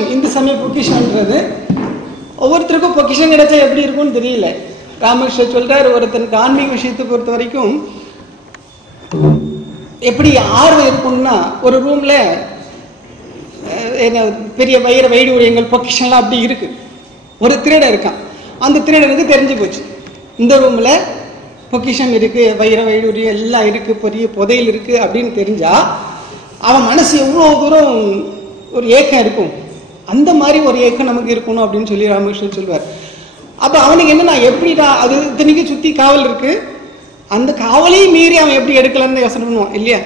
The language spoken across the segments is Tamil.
பொக்கிஷம், இந்து சமய பொக்கிஷம்ன்றது ஒவ்வொருத்தருக்கும் பொக்கிஷம் கிடைச்சா எப்படி இருக்கும்னு தெரியல. ராமகிருஷ்ணர் சொல்றாரு, ஒருத்தனுக்கு ஆன்மீக விஷயத்தை பொறுத்த வரைக்கும் எப்படி ஆர்வம் இருக்கும்னா, ஒரு ரூம்ல பெரிய வைர வைடூரியங்கள் பொக்கிஷன்லாம் அப்படி இருக்கு. ஒரு திருடன் இருக்கான், அந்த திருடனுக்கு தெரிஞ்சு போச்சு இந்த ரூம்ல பொக்கிஷம் இருக்கு, வைர வைடூரியம் எல்லாம் இருக்கு, பெரிய புதையல் இருக்கு அப்படின்னு தெரிஞ்சா அவன் மனசு எவ்வளோ தூரம் ஒரு ஏக்கம் இருக்கும். அந்த மாதிரி ஒரு ஏக்கம் நமக்கு இருக்கணும் அப்படின்னு சொல்லி ராமகிருஷ்ணன் சொல்வார். அப்போ அவனுக்கு என்னன்னா, எப்படிடா அது இத்தனைக்கு சுற்றி காவல் இருக்கு, அந்த காவலையும் மீறி அவன் எப்படி எடுக்கலான்னு யோசனை பண்ணுவான் இல்லையா?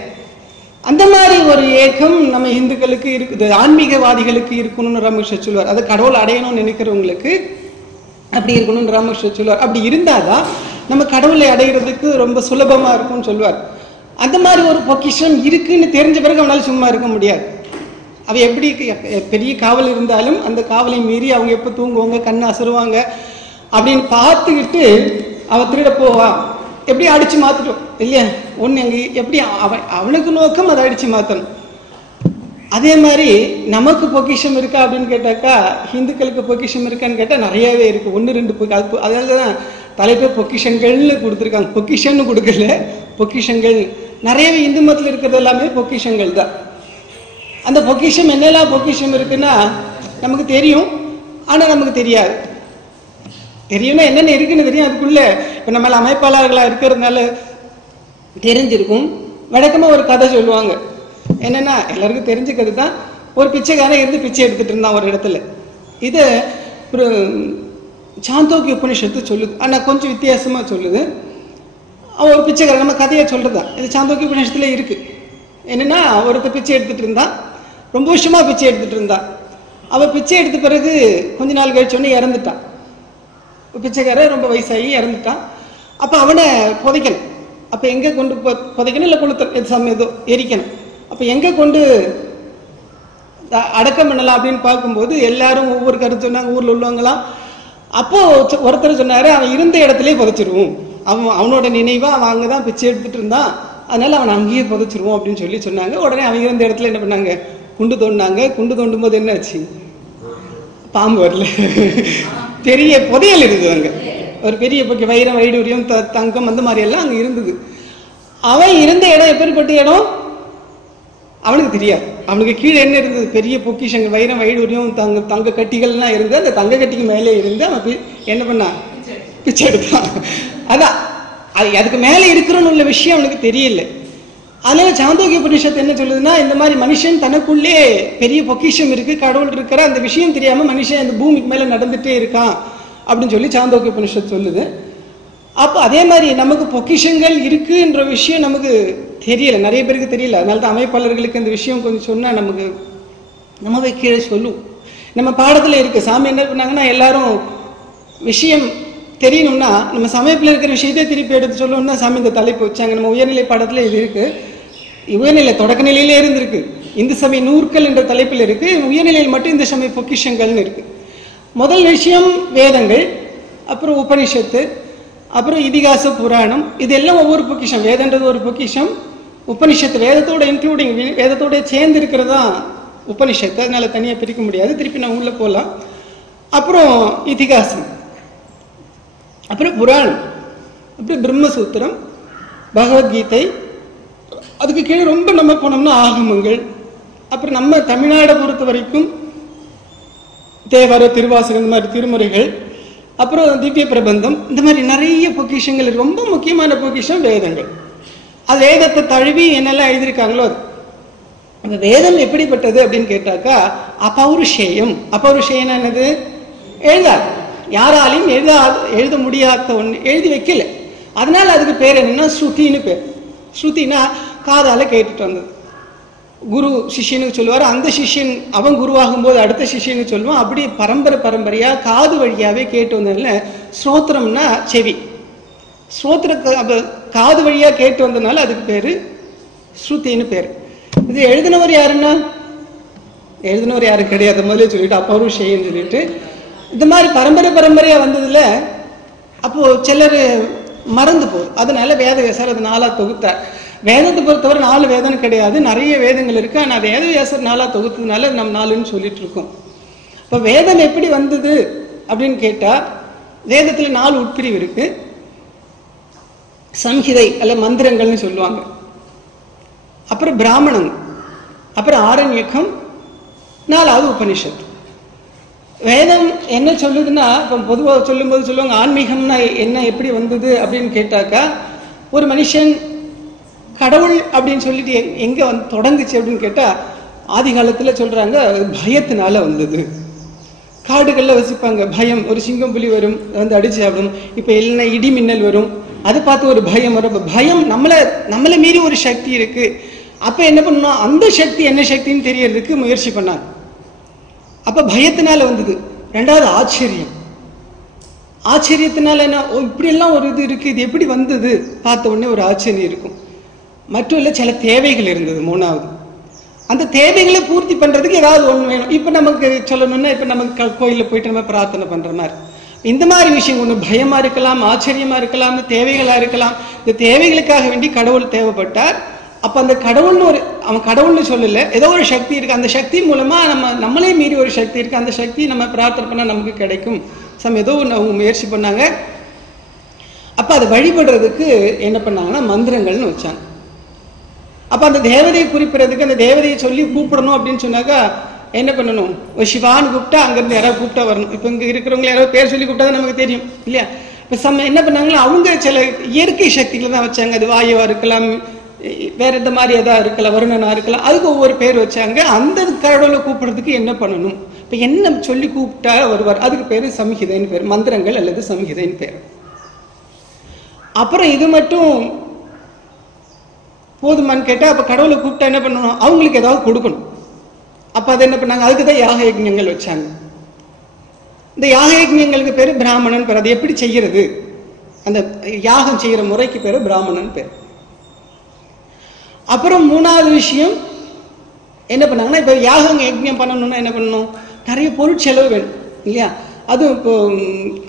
அந்த மாதிரி ஒரு ஏக்கம் நம்ம இந்துக்களுக்கு இருக்குது, ஆன்மீகவாதிகளுக்கு இருக்கணும்னு ராமகிருஷ்ணன் சொல்வார். அது கடவுள் அடையணும்னு நினைக்கிறவங்களுக்கு அப்படி இருக்கணும்னு ராமகிருஷ்ணன் சொல்வார். அப்படி இருந்தாதான் நம்ம கடவுளை அடைகிறதுக்கு ரொம்ப சுலபமா இருக்கும்னு சொல்வார். அந்த மாதிரி ஒரு பொக்கிஷம் இருக்குன்னு தெரிஞ்ச பிறகு அவனால சும்மா இருக்க முடியாது. அவ எப்படி பெரிய காவல் இருந்தாலும் அந்த காவலை மீறி அவங்க எப்போ தூங்குவாங்க, கண்ணை அசருவாங்க அப்படின்னு பார்த்துக்கிட்டு அவ திருட போவா. எப்படி அடிச்சு மாத்திட்டோம் இல்லையா? ஒன்று எங்க எப்படி அவனுக்கு நோக்கம் அதை அடிச்சு மாற்றணும். அதே மாதிரி நமக்கு பொக்கிஷம் இருக்கா அப்படின்னு கேட்டாக்கா, ஹிந்துக்களுக்கு பொக்கிஷம் இருக்கான்னு கேட்டால் நிறையவே இருக்கு. 1-2 அதனால தான் தலைப்பே பொக்கிஷங்கள்னு கொடுத்துருக்காங்க. பொக்கிஷன்னு கொடுக்கல, பொக்கிஷங்கள் நிறையவே இந்து மதத்தில் இருக்கிறது எல்லாமே பொக்கிஷங்கள் தான். அந்த பொக்கிஷம் என்னெல்லாம் பொக்கிஷம் இருக்குன்னா நமக்கு தெரியும், ஆனால் நமக்கு தெரியாது. தெரியும்னா என்னென்ன இருக்குன்னு தெரியும். அதுக்குள்ள இப்போ நம்மள அமைப்பாளர்களாக இருக்கிறதுனால தெரிஞ்சிருக்கும். வழக்கமாக ஒரு கதை சொல்லுவாங்க, என்னன்னா எல்லாருக்கும் தெரிஞ்சுக்கிறது தான். ஒரு பிச்சைக்காரன் இருந்து பிச்சை எடுத்துட்டு இருந்தான் ஒரு இடத்துல. இதை ஒரு சாந்தோக்கிய உபனிஷத்து சொல்லுது, ஆனால் கொஞ்சம் வித்தியாசமா சொல்லுது. அவன் ஒரு பிச்சைக்காரன், நம்ம கதையை சொல்றதுதான், இது சாந்தோக்கிய உபனிஷத்துல இருக்கு. என்னன்னா ஒருத்தர் பிச்சை எடுத்துட்டு இருந்தான், ரொம்ப வருஷமா பிச்சை எடுத்துட்டு இருந்தான். அவன் பிச்சை எடுத்த பிறகு கொஞ்ச நாள் கழிச்சோன்னு இறந்துட்டான். பிச்சைக்காரன் ரொம்ப வயசாகி இறந்துட்டான். அப்போ அவனை புதைக்கணும். அப்போ எங்கே கொண்டு புதைக்கணும், இல்லை கொளுத்தணும், எது சமயம் ஏதோ எரிக்கணும். அப்போ எங்கே கொண்டு அடக்கம் பண்ணலாம் அப்படின்னு பார்க்கும்போது எல்லாரும் ஒவ்வொரு கருத்து சொன்னாங்க, ஊரில் உள்ளவங்களாம். அப்போ ஒருத்தர் சொன்னாரு, அவன் இருந்த இடத்துலயே புதைச்சிருவோம், அவனோட நினைவா அவன் அங்கதான் பிச்சை எடுத்துட்டு இருந்தான், அதனால அவன் அங்கேயே புதைச்சிருவோம் அப்படின்னு சொல்லி சொன்னாங்க. உடனே அவங்க இருந்த இடத்துல என்ன பண்ணாங்க, குண்டு தோண்டினாங்க. குண்டு தோண்டும் போது என்ன ஆச்சு, பாம்பு வரல, பெரிய புதையல் இருந்தது அங்க, ஒரு பெரிய வைரம் வைடூரியம் தங்கம் அந்த மாதிரி எல்லாம் அங்க இருந்தது. அவன் இருந்த இடம் எப்படிப்பட்ட இடம் அவனுக்கு தெரியாது. அவனுக்கு கீழே என்ன இருந்தது, பெரிய பொக்கிஷங்கள், வைரம் வைடூரியம் தங்க கட்டிகள்லாம் இருந்து, அந்த தங்க கட்டிக்கு மேலே இருந்து அவன் என்ன பண்ணான், பிச்சை எடுத்தான். அதான் அதுக்கு மேலே இருக்கிறோன்னு உள்ள விஷயம் அவனுக்கு தெரியல. அதனால சாந்தோக்கிய உபனிஷத்து என்ன சொல்லுதுன்னா, இந்த மாதிரி மனுஷன் தனக்குள்ளே பெரிய பொக்கிஷம் இருக்கு, கடவுள் இருக்கிற அந்த விஷயம் தெரியாம மனுஷன் அந்த பூமிக்கு மேல நடந்துட்டே இருக்கான் அப்படின்னு சொல்லி சாந்தோக்கிய உபனிஷத்து சொல்லுது. அப்போ அதே மாதிரி நமக்கு பொக்கிஷங்கள் இருக்குன்ற விஷயம் நமக்கு தெரியல, நிறைய பேருக்கு தெரியல. அதனால தான் அமைப்பாளர்களுக்கு இந்த விஷயம் கொஞ்சம் சொன்னா நமக்கு நம்மவே கீழே சொல்லும். நம்ம பாடத்துல இருக்கு, சாமி என்ன பண்ணாங்கன்னா, எல்லாரும் விஷயம் தெரியணும்னா நம்ம சமயத்தில் இருக்கிற விஷயத்தை திருப்பி எடுத்து சொல்லணும்னா சாமி இந்த தலைப்பு வச்சாங்க. நம்ம உயர்நிலை பாடத்துல இது இருக்கு, உயர்நிலை தொடக்க நிலையிலே இருந்திருக்கு, இந்து சமய நூற்கள் என்ற தலைப்பில் இருக்கு. உயர்நிலையில் மட்டும் இந்த சமய பொக்கிஷங்கள்னு இருக்கு. முதல் விஷயம் வேதங்கள், அப்புறம் உபனிஷத்து, அப்புறம் இதிகாச புராணம், இதெல்லாம் ஒவ்வொரு பொக்கிஷம். வேதன்றது ஒரு பொக்கிஷம், உபனிஷத்து வேதத்தோட இன்க்ளூடிங், வேதத்தோட சேர்ந்து இருக்கிறதா உபனிஷத்து, அதனால தனியாக பிரிக்க முடியாது. திருப்பி நான் உள்ள போகலாம். அப்புறம் இதிகாசம், அப்புறம் புராணம், அப்புறம் பிரம்மசூத்திரம், பகவத்கீதை, அதுக்கு கீழே ரொம்ப நம்ம போனோம்னா ஆகமங்கள், அப்புறம் நம்ம தமிழ்நாடை பொறுத்த வரைக்கும் தேவார, திருவாசகம், இந்த மாதிரி திருமுறைகள், அப்புறம் திவ்ய பிரபந்தம், இந்த மாதிரி நிறைய பொக்கிஷங்கள். ரொம்ப முக்கியமான பொக்கிஷம் வேதங்கள். அது வேதத்தை தழுவி என்னெல்லாம் எழுதியிருக்காங்களோ அது. அந்த வேதம் எப்படிப்பட்டது அப்படின்னு கேட்டாக்கா அபௌருஷேயம். அபௌருஷேயம் என்னது, எழுதாது, யாராலையும் எழுத முடியாத ஒன்று, எழுதி வைக்கல. அதனால அதுக்கு பேர் என்னன்னா ஸ்ருதின்னு பேர். ஸ்ருதினா காதால கேட்டுட்டு வந்தது. குரு சிஷ்யனுக்கு சொல்லுவார், அந்த சிஷ்யன் அவன் குருவாகும் போது அடுத்த சிஷ்யனுக்கு சொல்லுவான். அப்படி பரம்பரையா காது வழியாவே கேட்டு வந்ததுல ஸ்ரோத்திரம்னா செவி, ஸ்ரோத்திர காது வழியா கேட்டு வந்ததுனால அதுக்கு பேரு ஸ்ருதின்னு பேரு. இது எழுதினவர் யாருன்னா, எழுதினவர் யாரும் கிடையாது, முதலே சொல்லிட்டு அபௌருஷேயன்னு சொல்லிட்டு. இந்த மாதிரி பரம்பரையா வந்ததுல அப்போ சிலர் மறந்து போகுது. அதனால வேதவியாசர் அது 4ஆ தொகுத்தார். வேதத்தை பொறுத்தவரை 4 வேதம் கிடையாது, நிறைய வேதங்கள் இருக்கு. ஆனால் வேதவியாசர் 4ஆ தொகுத்ததுனால நம்ம 4ன்னு சொல்லிட்டு இருக்கோம். இப்போ வேதம் எப்படி வந்தது அப்படின்னு கேட்டா, வேதத்துல 4 உட்பிரிவு இருக்கு. சம்ஹிதை அல்ல மந்திரங்கள்னு சொல்லுவாங்க, அப்புறம் பிராமணம், அப்புறம் ஆரண்யகம், 4வது உபனிஷத். வேதம் என்ன சொல்லுதுன்னா, இப்போ பொதுவாக சொல்லும்போது சொல்லுவாங்க ஆன்மீகம்னா என்ன, எப்படி வந்தது அப்படின்னு கேட்டாக்கா, ஒரு மனுஷன் கடவுள் அப்படின்னு சொல்லிட்டு எங்க வந்து தொடங்குச்சு அப்படின்னு கேட்டா, ஆதி காலத்துல சொல்றாங்க பயத்தினால வந்தது. காடுகள்ல வசிப்பாங்க, பயம், ஒரு சிங்கம் புலி வரும் வந்து அடிச்சு சாப்பிடும். இப்ப இல்லைன்னா இடி மின்னல் வரும், அதை பார்த்து ஒரு பயம் வரும். பயம் நம்மளை மீறி ஒரு சக்தி இருக்கு. அப்ப என்ன பண்ணணும், அந்த சக்தி என்ன சக்தின்னு தெரியறதுக்கு முயற்சி பண்ணாங்க. அப்ப பயத்தினால வந்தது. 2வது ஆச்சரியம், ஆச்சரியத்தினால என்ன, இப்படி எல்லாம் ஒரு இது இருக்கு, இது எப்படி வந்தது, பார்த்த உடனே ஒரு ஆச்சரியம் இருக்கும். மட்டும் இல்ல சில தேவைகள் இருந்தது. 3வது, அந்த தேவைகளை பூர்த்தி பண்றதுக்கு ஏதாவது ஒண்ணு வேணும். இப்ப நமக்கு சொல்லணும்னா, இப்ப நமக்கு கோயிலில் போயிட்டு நம்ம பிரார்த்தனை பண்ற மாதிரி இந்த மாதிரி விஷயம் ஒண்ணு பயமா இருக்கலாம், ஆச்சரியமா இருக்கலாம், தேவைகளா இருக்கலாம். இந்த தேவைகளுக்காக வேண்டி கடவுள் தேவைப்பட்டார். அப்ப அந்த கடவுள்னு அவன் கடவுள்னு சொல்லல, ஏதோ ஒரு சக்தி இருக்கு. அந்த சக்தி மூலமா நம்மளே மீறி ஒரு சக்தி இருக்கு, அந்த சக்தி நம்ம பிரார்த்தனை பண்ணா நமக்கு கிடைக்கும். ஏதோ ஒன்று அவங்க முயற்சி பண்ணாங்க. அப்ப அதை வழிபடுறதுக்கு என்ன பண்ணாங்கன்னா மந்திரங்கள்னு வச்சாங்க. அப்ப அந்த தேவதையை குறிப்பிடறதுக்கு அந்த தேவதையை சொல்லி கூப்பிடணும் அப்படின்னு சொன்னாக்கா என்ன பண்ணணும், ஒரு சிவான்னு கூப்பிட்டா அங்கிருந்து யாராவது கூப்பிட்டா வரணும். இப்ப இங்க இருக்கிறவங்க யாராவது பேர் சொல்லி கூப்பிட்டா நமக்கு தெரியும் இல்லையா. இப்ப என்ன பண்ணாங்களா, அவங்க சில இயற்கை சக்திகளை தான் வச்சாங்க. அது வாயுவா இருக்கலாம், வேற எந்த மாதிரி எதா இருக்கலாம், வருணனா இருக்கலாம், அதுக்கு ஒவ்வொரு பேர் வச்சாங்க. அந்த கடவுளை கூப்பிடுறதுக்கு என்ன பண்ணணும், இப்ப என்ன சொல்லி கூப்பிட்டா வருவார், அதுக்கு பேரு சம்ஹிதைன்னு பேர், மந்திரங்கள் அல்லது சம்ஹிதைன்னு பேர். அப்புறம் இது மட்டும் போதுமான்னு கேட்டா, அப்ப கடவுளை கூப்பிட்டா என்ன பண்ணணும், அவங்களுக்கு ஏதாவது கொடுக்கணும். அப்ப அதை என்ன பண்ணாங்க, அதுக்குதான் யாக யஜ்ஞங்கள் வச்சாங்க. இந்த யாக யஜ்ஞங்களுக்கு பேரு பிராமணன் பேர். அது எப்படி செய்யறது, அந்த யாகம் செய்யற முறைக்கு பேரு பிராமணன் பேர். அப்புறம் 3வது விஷயம் என்ன பண்ணாங்கன்னா, இப்ப யாகம் யஜ்ஞம் பண்ணணும்னா என்ன பண்ணணும், நிறைய பொருட்செலவு வேணும் இல்லையா. அதுவும் இப்போ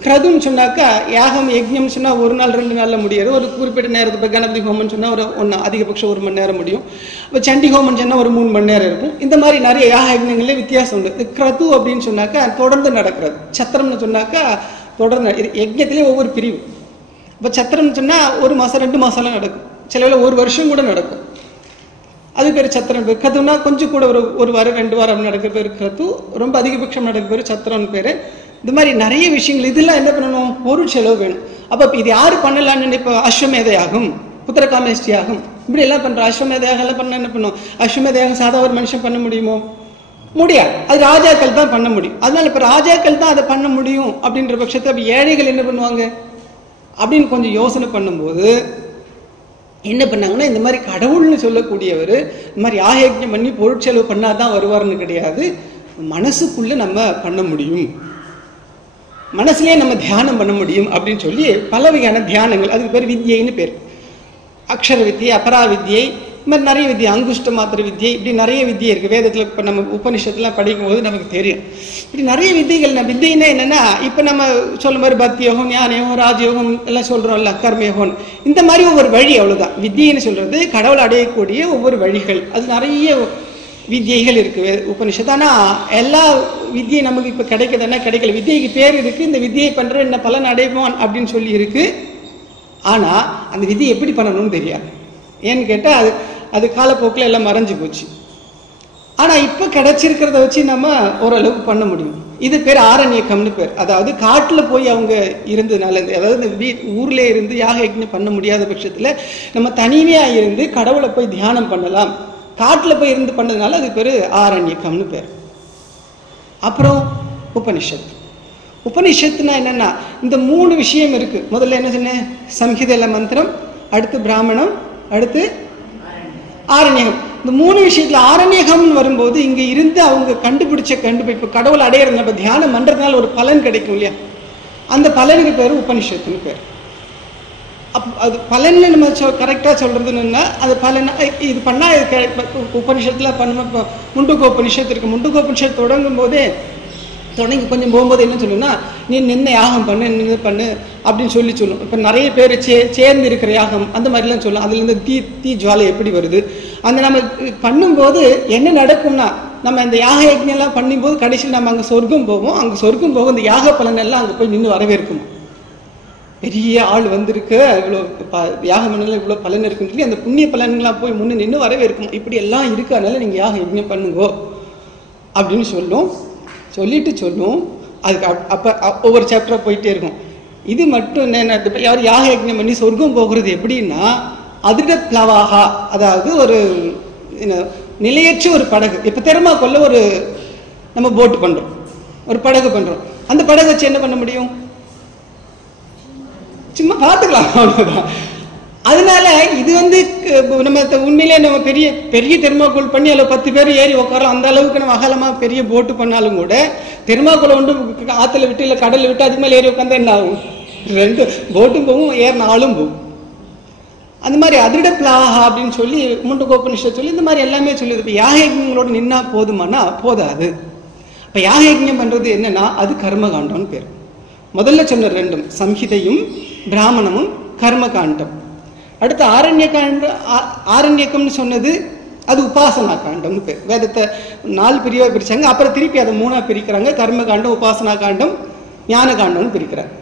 கிரதுன்னு சொன்னாக்கா, யாகம் யஜ்ஞம் சொன்னா 1 நாள் 2 நாள்ல முடியாது. ஒரு குறிப்பிட்ட நேரத்துக்கு இப்போ கணபதி ஹோமம் சொன்னா ஒரு அதிகபட்சம் 1 மணி நேரம் முடியும். இப்போ சண்டி ஹோமம் சொன்னா ஒரு 3 மணி நேரம் இருக்கும். இந்த மாதிரி நிறைய யாக யஜ்ஞங்களே வித்தியாசம் உண்டு. இது கிரது அப்படின்னு சொன்னாக்கா தொடர்ந்து நடக்கிறது. சத்திரம்னு சொன்னாக்கா தொடர்ந்து, யஜ்ஞத்திலே ஒவ்வொரு பிரிவு. இப்போ சத்திரம்னு சொன்னா 1 மாசம் 2 மாசம்லாம் நடக்கும், சில வேளை 1 வருஷம் கூட நடக்கும். அது பேர் சத்திரம் பேர். கிரதுனா கொஞ்சம் கூட ஒரு வாரம் 2 வாரம் நடக்கிற பேர் கிரது, ரொம்ப அதிகபட்சம் நடக்கிற பேர் சத்திரம்னு பேரு. இந்த மாதிரி நிறைய விஷயங்கள், இதெல்லாம் என்ன பண்ணணும், பொருள் செலவு வேணும். அப்ப இது யாரு பண்ணலான்னு, இப்போ அஸ்வமேத யாகம், புத்திரகாமேஷ்டி யாகம், இப்படி எல்லாம் பண்ற. அஸ்வமேத யாகம் எல்லாம் பண்ண என்ன பண்ணும், அஸ்வமேத யாகம் சாதா ஒரு மனுஷன் பண்ண முடியுமோ, முடியாது. அது ராஜாக்கள் தான் பண்ண முடியும். அதனால இப்ப ராஜாக்கள் தான் அதை பண்ண முடியும் அப்படின்ற பட்சத்தை அப்ப ஏழைகள் என்ன பண்ணுவாங்க அப்படின்னு கொஞ்சம் யோசனை பண்ணும்போது என்ன பண்ணாங்கன்னா, இந்த மாதிரி கடவுள்னு சொல்லக்கூடியவர் இந்த மாதிரி யாகம் பண்ணி பொருட்செலவு பண்ணாதான் வருவார்னு கிடையாது, மனசுக்குள்ள நம்ம பண்ண முடியும், மனசுலயே நம்ம தியானம் பண்ண முடியும் அப்படின்னு சொல்லி பல வகையான தியானங்கள், அதுக்கு பேர் வித்யைன்னு பேர். அக்ஷர வித்யை, அபரா வித்யை, இந்த மாதிரி நிறைய வித்யை, அங்குஷ்ட மாத்திர வித்யை, இப்படி நிறைய வித்யை இருக்கு. வேதத்துல இப்ப நம்ம உபனிஷத்துலாம் படிக்கும் போது நமக்கு தெரியும் இப்படி நிறைய வித்தைகள். வித்தைன்னா என்னன்னா, இப்ப நம்ம சொல்ல மாதிரி பக்தி யோகம், ஞான யோகம், ராஜயோகம் எல்லாம் சொல்றோம்ல, கர்மயோகம், இந்த மாதிரி ஒவ்வொரு வழி, அவ்வளவுதான். வித்தியன்னு சொல்றது கடவுள் அடையக்கூடிய ஒவ்வொரு வழிகள். அது நிறைய வித்யைகள் இருக்கு உபனிஷத்து. ஆனா எல்லா வித்தியை நமக்கு இப்ப கிடைக்குதுன்னா கிடைக்கல. வித்தியைக்கு பேர் இருக்கு, இந்த வித்தியை பண்ற என்ன பலன் அடைவான் அப்படின்னு சொல்லி இருக்கு. ஆனா அந்த வித்தியை எப்படி பண்ணணும்னு தெரியாது. ஏன்னு கேட்டா அது காலப்போக்கில் எல்லாம் மறைஞ்சு போச்சு. ஆனா இப்ப கிடைச்சிருக்கிறத வச்சு நம்ம ஓரளவுக்கு பண்ண முடியும். இது பேர் ஆரண்யக்கம்னு பேர். அதாவது காட்டுல போய் அவங்க இருந்ததுனால, அதாவது ஊர்ல இருந்து யாக யஜ்ஞம் பண்ண முடியாத பட்சத்துல நம்ம தனிமையா இருந்து கடவுளை போய் தியானம் பண்ணலாம். காட்டுல போய் இருந்து பண்ணதுனால அது பேரு ஆரண்யக்கம்னு பேர். அப்புறம் உபனிஷத். உபனிஷத்துனா என்னன்னா, இந்த 3 விஷயம் இருக்கு. முதல்ல என்ன சொன்னேன், சம்ஹிதையில மந்திரம், அடுத்து பிராமணம், அடுத்து ஆரண்யகம். இந்த 3 விஷயத்துல ஆரண்யகம் வரும்போது இங்க இருந்து அவங்க கண்டுபிடிச்ச கண்டுபிடிப்பு, கடவுள் அடையிறது, நம்ம தியானம் பண்றதுனால ஒரு பலன் கிடைக்கும் இல்லையா, அந்த பலனுக்கு பேரு உபனிஷத்துன்னு பேர். அது பலன்னு நம்ம கரெக்டா சொல்றதுன்னா, அது பலன் இது பண்ணா உபனிஷத்துல பண்ண. முண்டுகோ உபனிஷத்து இருக்கு. முண்டுகோ உபனிஷத்து தொடங்கும் போதே தொடங்கி கொஞ்சம் போகும்போது என்ன சொல்லணும்னா, நீ நின்ன யாகம் பண்ணு, நின்று பண்ணு அப்படின்னு சொல்லும். இப்போ நிறைய பேர் சேர்ந்து இருக்கிற யாகம் அந்த மாதிரிலாம் சொல்லலாம். அதுலேருந்து தீ ஜுவாலை எப்படி வருது, அந்த நம்ம பண்ணும்போது என்ன நடக்கும்னா, நம்ம இந்த யாக யஜ்ஞம் எல்லாம் பண்ணும்போது கடைசியில் நம்ம அங்கே சொர்க்கம் போவோம். அங்கே சொர்க்கம் போகும் இந்த யாக பலன் எல்லாம் அங்கே போய் நின்று வரவேற்கும். பெரிய ஆள் வந்திருக்கு, இவ்வளோ யாக மண்ணில் இவ்வளோ பலன் இருக்குன்னு சொல்லி அந்த புண்ணிய பலன்களாக போய் முன்னே நின்று வரவேற்கும். இப்படி எல்லாம் இருக்கு, அதனால நீங்கள் யாக யஜ்ஞம் பண்ணுங்கோ அப்படின்னு சொல்லும். அதுக்கு அப்போ ஒவ்வொரு சாப்டராக போயிட்டே இருக்கும். இது மட்டும் என்ன, யார் யாக யஜ்ஞம் பண்ணி சொர்க்கம் போகிறது எப்படின்னா, அதிட பிளவாகா, அதாவது ஒரு நிலையற்ற ஒரு படகு. இப்போ தெர்மாக்கோல்ல ஒரு நம்ம போட்டு பண்ணுறோம், ஒரு படகு பண்ணுறோம். அந்த படகு வச்சு என்ன பண்ண முடியும்? சும்மா பார்த்துக்கலாம், அவ்வளோதான். அதனால இது நம்ம உண்மையிலே நம்ம பெரிய பெரிய தெர்மாக்கோல் பண்ணி அதில் 10 பேர் ஏறி உட்காரோம். அந்த அளவுக்கு நம்ம அகலமாக பெரிய போட்டு பண்ணாலும் கூட தெர்மாக்கோலை ஆற்றுல விட்டு இல்லை கடலில் விட்டு அதுக்கு மேலே ஏறி உட்காந்தா என்ன ஆகும்? 2 போட்டும் போகும், ஏறின ஆளும் போகும். அந்த மாதிரி அதிட பிளாகா அப்படின்னு சொல்லி முண்டகோபனிஷத் சொல்லி இந்த மாதிரி எல்லாமே சொல்லுது. இப்போ யாக யஜ்ஞங்களோட நின்னா போதுமானா போதாது. இப்போ யாக யஜ்ஞம் பண்ணுறது என்னன்னா அது கர்மகாண்டம்னு பேர். முதல்ல சொன்ன 2 சம்ஹிதையும் பிராமணமும் கர்மகாண்டம். அடுத்து ஆரண்யக்கம்னு சொன்னது அது உபாசனா காண்டம்னு பேர். வேதத்தை 4 பிரிவாக பிரிச்சாங்க, அப்புறம் திருப்பி அதை 3ஆக பிரிக்கிறாங்க. கர்மகாண்டம், உபாசனா காண்டம், ஞான காண்டம்னு பிரிக்கிறாங்க.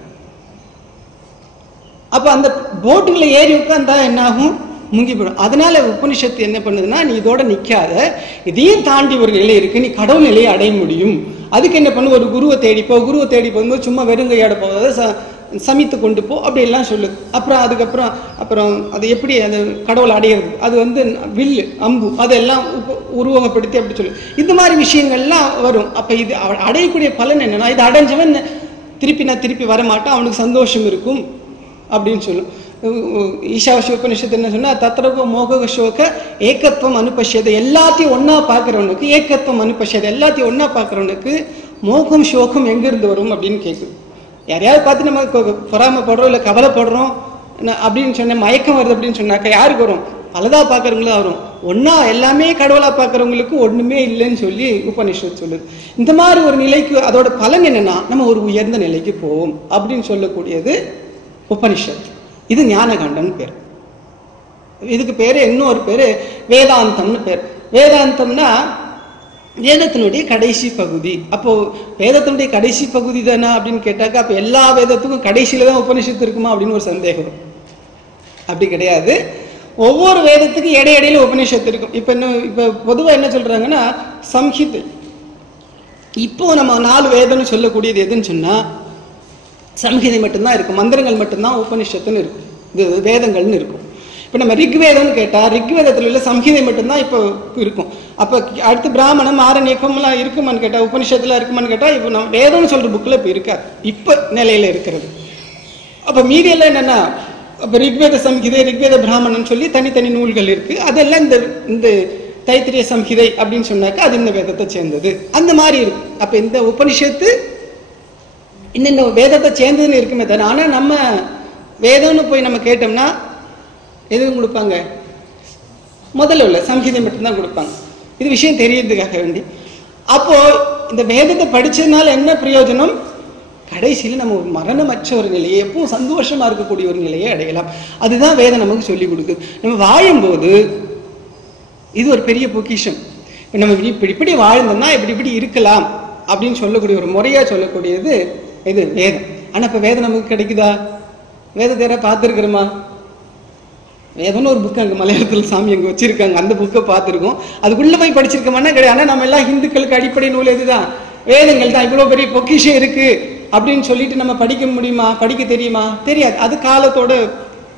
அப்போ அந்த போட்டுகளை ஏறி உட்காந்தா என்ன ஆகும்? முங்கி போயிடும். அதனால உபனிஷத்து என்ன பண்ணுதுன்னா, நீ இதோட நிற்காத, இதையும் தாண்டி ஒரு நிலை இருக்கு, நீ கடவுள் நிலையை அடைய முடியும். அதுக்கு என்ன பண்ணு, ஒரு குருவை தேடிப்போ. குருவை தேடி போகும்போது சும்மா வெறுங்கையோட போகாத சமித்து கொண்டு போ, அப்படியெல்லாம் சொல்லுது. அப்புறம் அது எப்படி அந்த கடவுளை அடையிறது, அது வில்லு அம்பு அதெல்லாம் உருவகப்படுத்தி அப்படி சொல்லு. இந்த மாதிரி விஷயங்கள்லாம் வரும். அப்போ இது அடையக்கூடிய பலன் என்னன்னா, இது அடைஞ்சவன் திருப்பி வரமாட்டான், அவனுக்கு சந்தோஷம் இருக்கும் அப்படின்னு சொல்லும். ஈஷாவாஸ்ய உபனிஷத்து என்ன சொன்னா, தத்ரவ மோக சோக ஏகத்துவம் அனுபஷ்யது. எல்லாத்தையும் ஒன்னா பார்க்கிறவனுக்கு ஏகத்துவம் அனுபஷ்யது, எல்லாத்தையும் ஒன்னா பார்க்கிறவனுக்கு மோகம் சோகம் எங்கிருந்து வரும் அப்படின்னு கேட்குது. யாரையாவது பார்த்து நம்ம பொறாமப்படுறோம் இல்லை கவலைப்படுறோம் அப்படின்னு சொன்ன மயக்கம் வருது அப்படின்னு சொன்னாக்கா யாருக்கு வரும்? பலதா பார்க்கறவங்களா வரும். ஒன்னா எல்லாமே கடவுளா பார்க்கறவங்களுக்கு ஒண்ணுமே இல்லைன்னு சொல்லி உபனிஷத் சொல்லுது. இந்த மாதிரி ஒரு நிலைக்கு அதோட பலன் என்னன்னா, நம்ம ஒரு உயர்ந்த நிலைக்கு போவோம் அப்படின்னு சொல்லக்கூடியது உபனிஷத். இது ஞானகாண்டம்னு பேர். இதுக்கு பேரு இன்னொரு பேரு வேதாந்தம்னு பேர். வேதாந்தம்னா வேதத்தினுடைய கடைசி பகுதி. அப்போ வேதத்தினுடைய கடைசி பகுதி தானே அப்படின்னு கேட்டாக்கா, அப்போ எல்லா வேதத்துக்கும் கடைசியில தான் உபனிஷத்து இருக்குமா அப்படின்னு ஒரு சந்தேகம். அப்படி கிடையாது. ஒவ்வொரு வேதத்துக்கும் இடையிடையில உபனிஷத்து இருக்கும். இப்போ பொதுவாக என்ன சொல்றாங்கன்னா, சம்ஹிதை. இப்போ நம்ம 4 வேதம்னு சொல்லக்கூடியது எதுன்னு சொன்னா சம்ஹிதை மட்டும்தான் இருக்கும், மந்திரங்கள் மட்டும்தான் உபனிஷத்துன்னு இருக்கும், இது வேதங்கள்னு இருக்கும். இப்போ நம்ம ரிக்வேதம்னு கேட்டால் ரிக்வேதத்தில் உள்ள சம்ஹிதை மட்டும்தான் இப்போ இருக்கும். அப்போ அடுத்து பிராமணம் ஆரண்யக்கம்லாம் இருக்குமான்னு கேட்டால், உபனிஷத்துல இருக்குமான்னு கேட்டால், இப்போ நம்ம வேதம்னு சொல்கிற புக்கில் இப்போ இருக்காது, இப்போ நிலையில் இருக்கிறது. அப்போ மீதியெல்லாம் என்னென்னா, இப்போ ரிக்வேத சம்ஹிதை, ரிக்வேத பிராமணன் சொல்லி தனித்தனி நூல்கள் இருக்குது. அதெல்லாம் இந்த தைத்திரிய சம்ஹிதை அப்படின்னு சொன்னாக்கா அது இந்த வேதத்தை சேர்ந்தது, அந்த மாதிரி இருக்கும். அப்போ இந்த உபனிஷத்து இந்த வேதத்தை சேர்ந்ததுன்னு இருக்குமே தவிர, ஆனால் நம்ம வேதம்னு போய் நம்ம கேட்டோம்னா எதுவும் கொடுப்பாங்க? முதல்ல உள்ள சம்ஹிதை மட்டும்தான் கொடுப்பாங்க. இது விஷயம் தெரியறதுக்காக வேண்டி. அப்போ இந்த வேதத்தை படிச்சதுனால என்ன பிரயோஜனம்? கடைசியில் நம்ம ஒரு மரணமற்ற ஒரு நிலையை, எப்பவும் சந்தோஷமா இருக்கக்கூடிய ஒரு நிலையை அடையலாம். அதுதான் வேதம் நமக்கு சொல்லிக் கொடுக்குது. நம்ம வாழும்போது இது ஒரு பெரிய பொக்கிஷம். நம்ம இப்படி வாழ்ந்தோம்னா இப்படி இருக்கலாம் அப்படின்னு சொல்லக்கூடிய ஒரு முறையா சொல்லக்கூடியது இது வேதம். ஆனா இப்ப வேதம் நமக்கு கிடைக்குதா? வேதத்தை யாரா பார்த்துருக்கிறோமா? வேதம்னு ஒரு புக்கு அங்கே மலையாளத்தில் சாமி அங்கே வச்சிருக்காங்க, அந்த புக்கை பார்த்துருக்கோம். அதுக்குள்ளே போய் படிச்சிருக்கோம்னா கிடையாது. ஆனால் நம்ம எல்லாம் ஹிந்துக்களுக்கு அடிப்படை நூல் எதுதான்? வேதங்கள் தான். இவ்வளோ பெரிய பொக்கிஷம் இருக்கு அப்படின்னு சொல்லிட்டு நம்ம படிக்க முடியுமா? படிக்க தெரியுமா? தெரியாது. அது காலத்தோட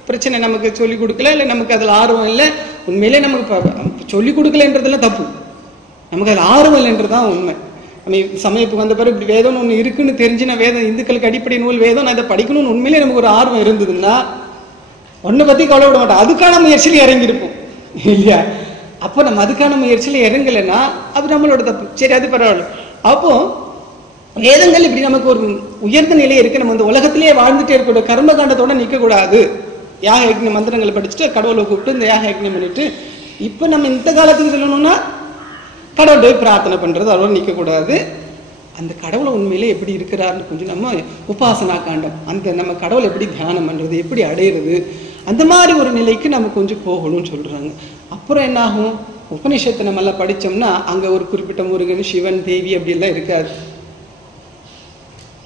பிரச்சனை. நமக்கு சொல்லிக் கொடுக்கல, இல்லை நமக்கு அதில் ஆர்வம் இல்லை. உண்மையிலே நமக்கு சொல்லிக் கொடுக்கலன்றதெல்லாம் தப்பு, நமக்கு அதில் ஆர்வம் இல்லைன்றதான் உண்மை. நம்ம சமயத்துக்கு வந்த பிறகு இப்படி வேதம்னு ஒன்று இருக்குன்னு தெரிஞ்சுன்னா, வேதம் இந்துக்களுக்கு அடிப்படை நூல் வேதம், நான் இதை படிக்கணும்னு உண்மையிலே நமக்கு ஒரு ஆர்வம் இருந்ததுன்னா ஒன்றை பற்றி கவலைப்பட மாட்டோம், அதுக்கான முயற்சியில் இறங்கியிருப்போம் இல்லையா? அப்போ நம்ம அதுக்கான முயற்சியில் இறங்கலைன்னா அது நம்மளோட தப்பு. சரி, அது பரவாயில்ல. அப்போ வேதங்கள் இப்படி நமக்கு ஒரு உயர்ந்த நிலை இருக்கு. நம்ம இந்த உலகத்திலேயே வாழ்ந்துட்டே இருக்கக்கூடாது, கர்மகாண்டத்தோட நிற்கக்கூடாது. யாக யக்ஞ மந்திரங்களை படிச்சுட்டு கடவுளை கூப்பிட்டு இந்த யாக யக்ஞம் பண்ணிட்டு, இப்போ நம்ம இந்த காலத்துக்கு சொல்லணும்னா கடவுள் போய் பிரார்த்தனை பண்றது, அதோட நிற்கக்கூடாது. அந்த கடவுளை உண்மையிலே எப்படி இருக்கிறாருன்னு கொஞ்சம் நம்ம உபாசனா காண்டம், அந்த நம்ம கடவுளை எப்படி தியானம் பண்றது, எப்படி அடையிறது, அந்த மாதிரி ஒரு நிலைக்கு நம்ம கொஞ்சம் போகணும்னு சொல்றாங்க. அப்புறம் என்ன ஆகும்? உபநிஷத்தை நம்ம எல்லாம் படிச்சோம்னா அங்க ஒரு குறிப்பிட்ட முருகன், சிவன், தேவி அப்படி எல்லாம் இருக்காது.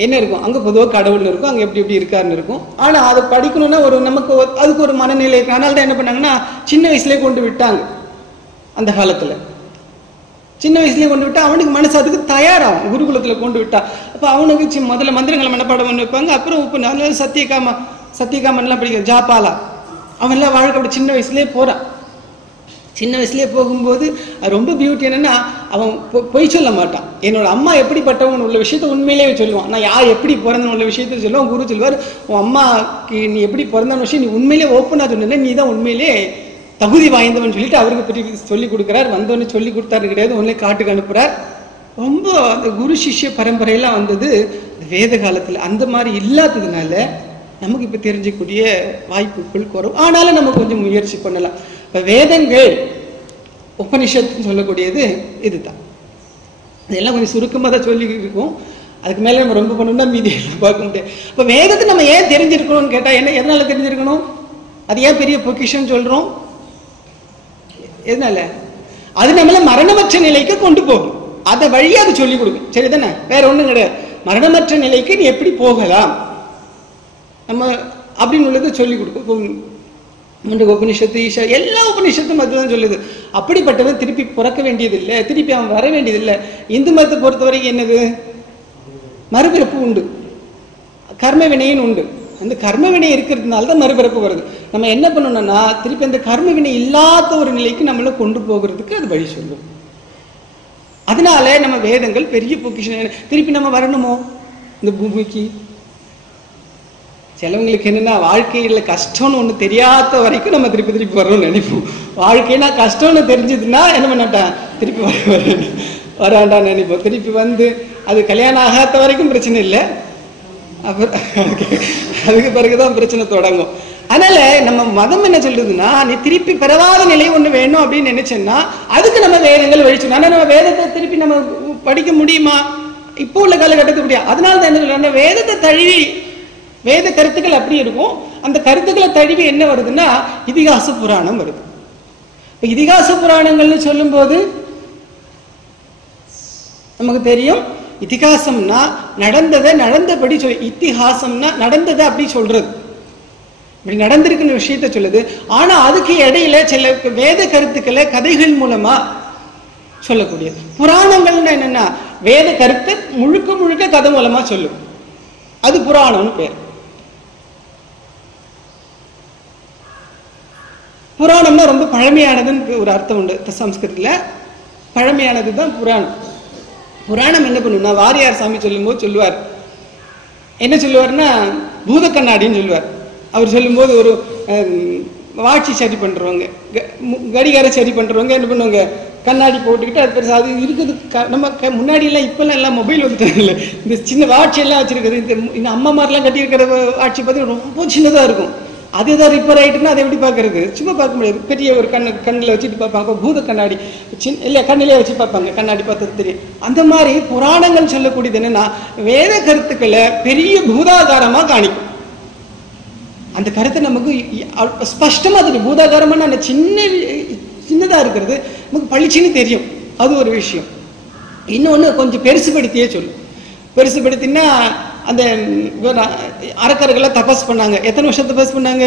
என்ன இருக்கும்? அங்க பொதுவாக கடவுள்னு இருக்கும், அங்க எப்படி எப்படி இருக்காருன்னு இருக்கும். ஆனா அதை படிக்கணும்னா ஒரு நமக்கு அதுக்கு ஒரு மனநிலை இருக்கு. அதனால தான் என்ன பண்ணாங்கன்னா சின்ன வயசுலேயே கொண்டு விட்டாங்க. அந்த காலத்துல சின்ன வயசுலேயே கொண்டு விட்டா அவனுக்கு மனசு அதுக்கு தயாராகும். குருகுலத்துல கொண்டு விட்டா அப்ப அவனுக்கு முதல்ல மந்திரங்களை மனப்பாடம் பண்ணி வைப்பாங்க. அப்புறம் சத்தியகாமன்லாம் படிக்க ஜாபாலா அவன்லாம் வாழ்க்கை அப்படி சின்ன வயசுலேயே போறான். சின்ன வயசுலேயே போகும்போது அது ரொம்ப பியூட்டி என்னன்னா அவன் பொய் சொல்ல மாட்டான். என்னோட அம்மா எப்படிப்பட்டவன் உள்ள விஷயத்த உண்மையிலேயே சொல்லுவான். நான் யார் எப்படி பிறந்தவன் உள்ள விஷயத்த சொல்லுவான். குரு சொல்லுவார், உன் அம்மாக்கு நீ எப்படி பிறந்தவன் விஷயம் நீ உண்மையிலேயே ஓப்பனாக சொன்ன, நீ தான் உண்மையிலே தகுதி வாய்ந்தவன் சொல்லிட்டு அவருக்கு பற்றி சொல்லி கொடுக்குறார். வந்தவொடனே சொல்லி கொடுத்தாரு கிடையாது, உடனே காட்டுக்கு அனுப்புறார். ரொம்ப அந்த குரு சிஷ்ய பரம்பரையெல்லாம் வந்தது வேத காலத்தில். அந்த மாதிரி இல்லாததுனால நமக்கு இப்போ தெரிஞ்சக்கூடிய வாய்ப்புகள் குறைவு. ஆனாலும் நம்ம கொஞ்சம் முயற்சி பண்ணலாம். இப்போ வேதங்கள் உபனிஷத்துன்னு சொல்லக்கூடியது இதுதான். இதெல்லாம் கொஞ்சம் சுருக்கமாக தான் சொல்லி இருக்கும். அதுக்கு மேலே நம்ம ரொம்ப பண்ணணும்னா மீதி பார்க்க முடியாது. இப்போ வேதத்தை நம்ம ஏன் தெரிஞ்சிருக்கணும்னு கேட்டால் என்ன எதனால தெரிஞ்சிருக்கணும்? அது ஏன் பெரிய பொக்கிஷன் சொல்கிறோம்? எதனால? அது நம்மள மரணமற்ற நிலைக்கு கொண்டு போகும். அதை வழியாக அது சொல்லிக் கொடுக்கும். சரிதானே? வேற ஒன்றும் கிடையாது. மரணமற்ற நிலைக்கு நீ எப்படி போகலாம் நம்ம அப்படின்னு உள்ளது சொல்லிக் கொடுக்கும். இப்போ உபனிஷத்து, ஈஷா எல்லா உபனிஷத்தும் அதுதான் சொல்லுது. அப்படிப்பட்டவன் திருப்பி பிறக்க வேண்டியதில்லை, திருப்பி அவன் வர வேண்டியதில்லை. இந்து மதத்தை பொறுத்த வரைக்கும் என்னது? மறுபிறப்பு உண்டு, கர்ம வினையின் உண்டு. அந்த கர்ம வினை இருக்கிறதுனால தான் மறுபிறப்பு வருது. நம்ம என்ன பண்ணணும்னா திருப்பி அந்த கர்ம வினை இல்லாத ஒரு நிலைக்கு நம்மளை கொண்டு போகிறதுக்கு அது வழி சொல்லும். அதனால நம்ம வேதங்கள் பெரிய பொக்கிஷன். திருப்பி நம்ம வரணுமோ இந்த பூமிக்கு? சிலவங்களுக்கு என்னன்னா வாழ்க்கையில் கஷ்டம்னு ஒன்று தெரியாத வரைக்கும் நம்ம திருப்பி திருப்பி வரணும்னு நினைப்போம். வாழ்க்கைனா கஷ்டம்னு தெரிஞ்சதுன்னா என்ன பண்ணாட்டான் திருப்பி வராண்டான்னு நினைப்போம். திருப்பி வந்து அது கல்யாணம் ஆகாத வரைக்கும் பிரச்சனை இல்லை, அப்புறம் அதுக்கு பிறகுதான் பிரச்சனை தொடங்கும். அதனால நம்ம மதம் என்ன சொல்றதுன்னா நீ திருப்பி பெறாத நிலை ஒன்று வேணும் அப்படின்னு நினைச்சேன்னா அதுக்கு நம்ம வேதங்கள் வழிச்சோம். ஆனால் நம்ம வேதத்தை திருப்பி நம்ம படிக்க முடியுமா? இப்போ உள்ள காலகட்டத்துக்கு முடியாது. அதனால தான் என்ன சொல்றேன், வேதத்தை தழுவி வேத கருத்துக்கள் அப்படி இருக்கும். அந்த கருத்துக்களை தழுவி என்ன வருதுன்னா இதிகாச புராணம் வருது. இப்போ இதிகாச புராணங்கள்னு சொல்லும் போது நமக்கு தெரியும், இதிகாசம்னா நடந்ததை நடந்தபடி இத்திஹாசம்னா நடந்ததை அப்படி சொல்றது, இப்படி நடந்திருக்கிற விஷயத்த சொல்லுது. ஆனா அதுக்கு இடையில சில வேத கருத்துக்களை கதைகள் மூலமா சொல்லக்கூடியது. புராணங்கள்னா என்னன்னா வேத கருத்தை முழுக்க முழுக்க கதை மூலமா சொல்லும், அது புராணம்னு பேர். புராணம்னா ரொம்ப பழமையானதுன்னு ஒரு அர்த்தம் உண்டு சம்ஸ்கிருதத்துல. பழமையானது தான் புராணம். புராணம் என்ன பண்ணுன்னா வாரியார் சாமி சொல்லும்போது சொல்லுவார், என்ன சொல்லுவார்னா பூத கண்ணாடின்னு சொல்லுவார். அவர் சொல்லும்போது ஒரு வாட்சி சரி பண்றவங்க, கடிகாரம் சரி பண்றவங்க என்ன பண்ணுவாங்க, கண்ணாடி போட்டுக்கிட்டு அது பெருசாக அது இருக்குது. நம்ம முன்னாடியெல்லாம் இப்போல்லாம் எல்லாம் மொபைல் வந்துட்டாங்கல்ல, இந்த சின்ன வாட்சி எல்லாம் வச்சிருக்குது. இந்த அம்மா மாதிரிலாம் கட்டியிருக்கிற வாட்சி பார்த்து ரொம்ப சின்னதாக இருக்கும். அது ஏதாவது ரிப்பேர் ஆகிட்டுன்னா அதை எப்படி பார்க்கறது? சும்மா பார்க்க முடியாது. பெரிய ஒரு கண்ணில் வச்சுட்டு பார்ப்பாங்க. பூத கண்ணாடி இல்லை கண்ணிலே வச்சு பார்ப்பாங்க, கண்ணாடி பார்த்தது தெரியும். அந்த மாதிரி புராணங்கள் சொல்லக்கூடியது என்னன்னா வேத கருத்துக்களை பெரிய பூதாகாரமாக காணிக்கும். அந்த கருத்தை நமக்கு ஸ்பஷ்டமாக தெரியும். பூதாகாரமான அந்த சின்னதாக இருக்கிறது நமக்கு பளிச்சுன்னு தெரியும். அது ஒரு விஷயம். இன்னொன்று கொஞ்சம் பெருசுபடுத்தியே சொல்லும். பெருசுபடுத்தினா அந்த அரக்கர்கள்லாம் தபஸ் பண்ணாங்க. எத்தனை வருஷம் தபஸ் பண்ணாங்க?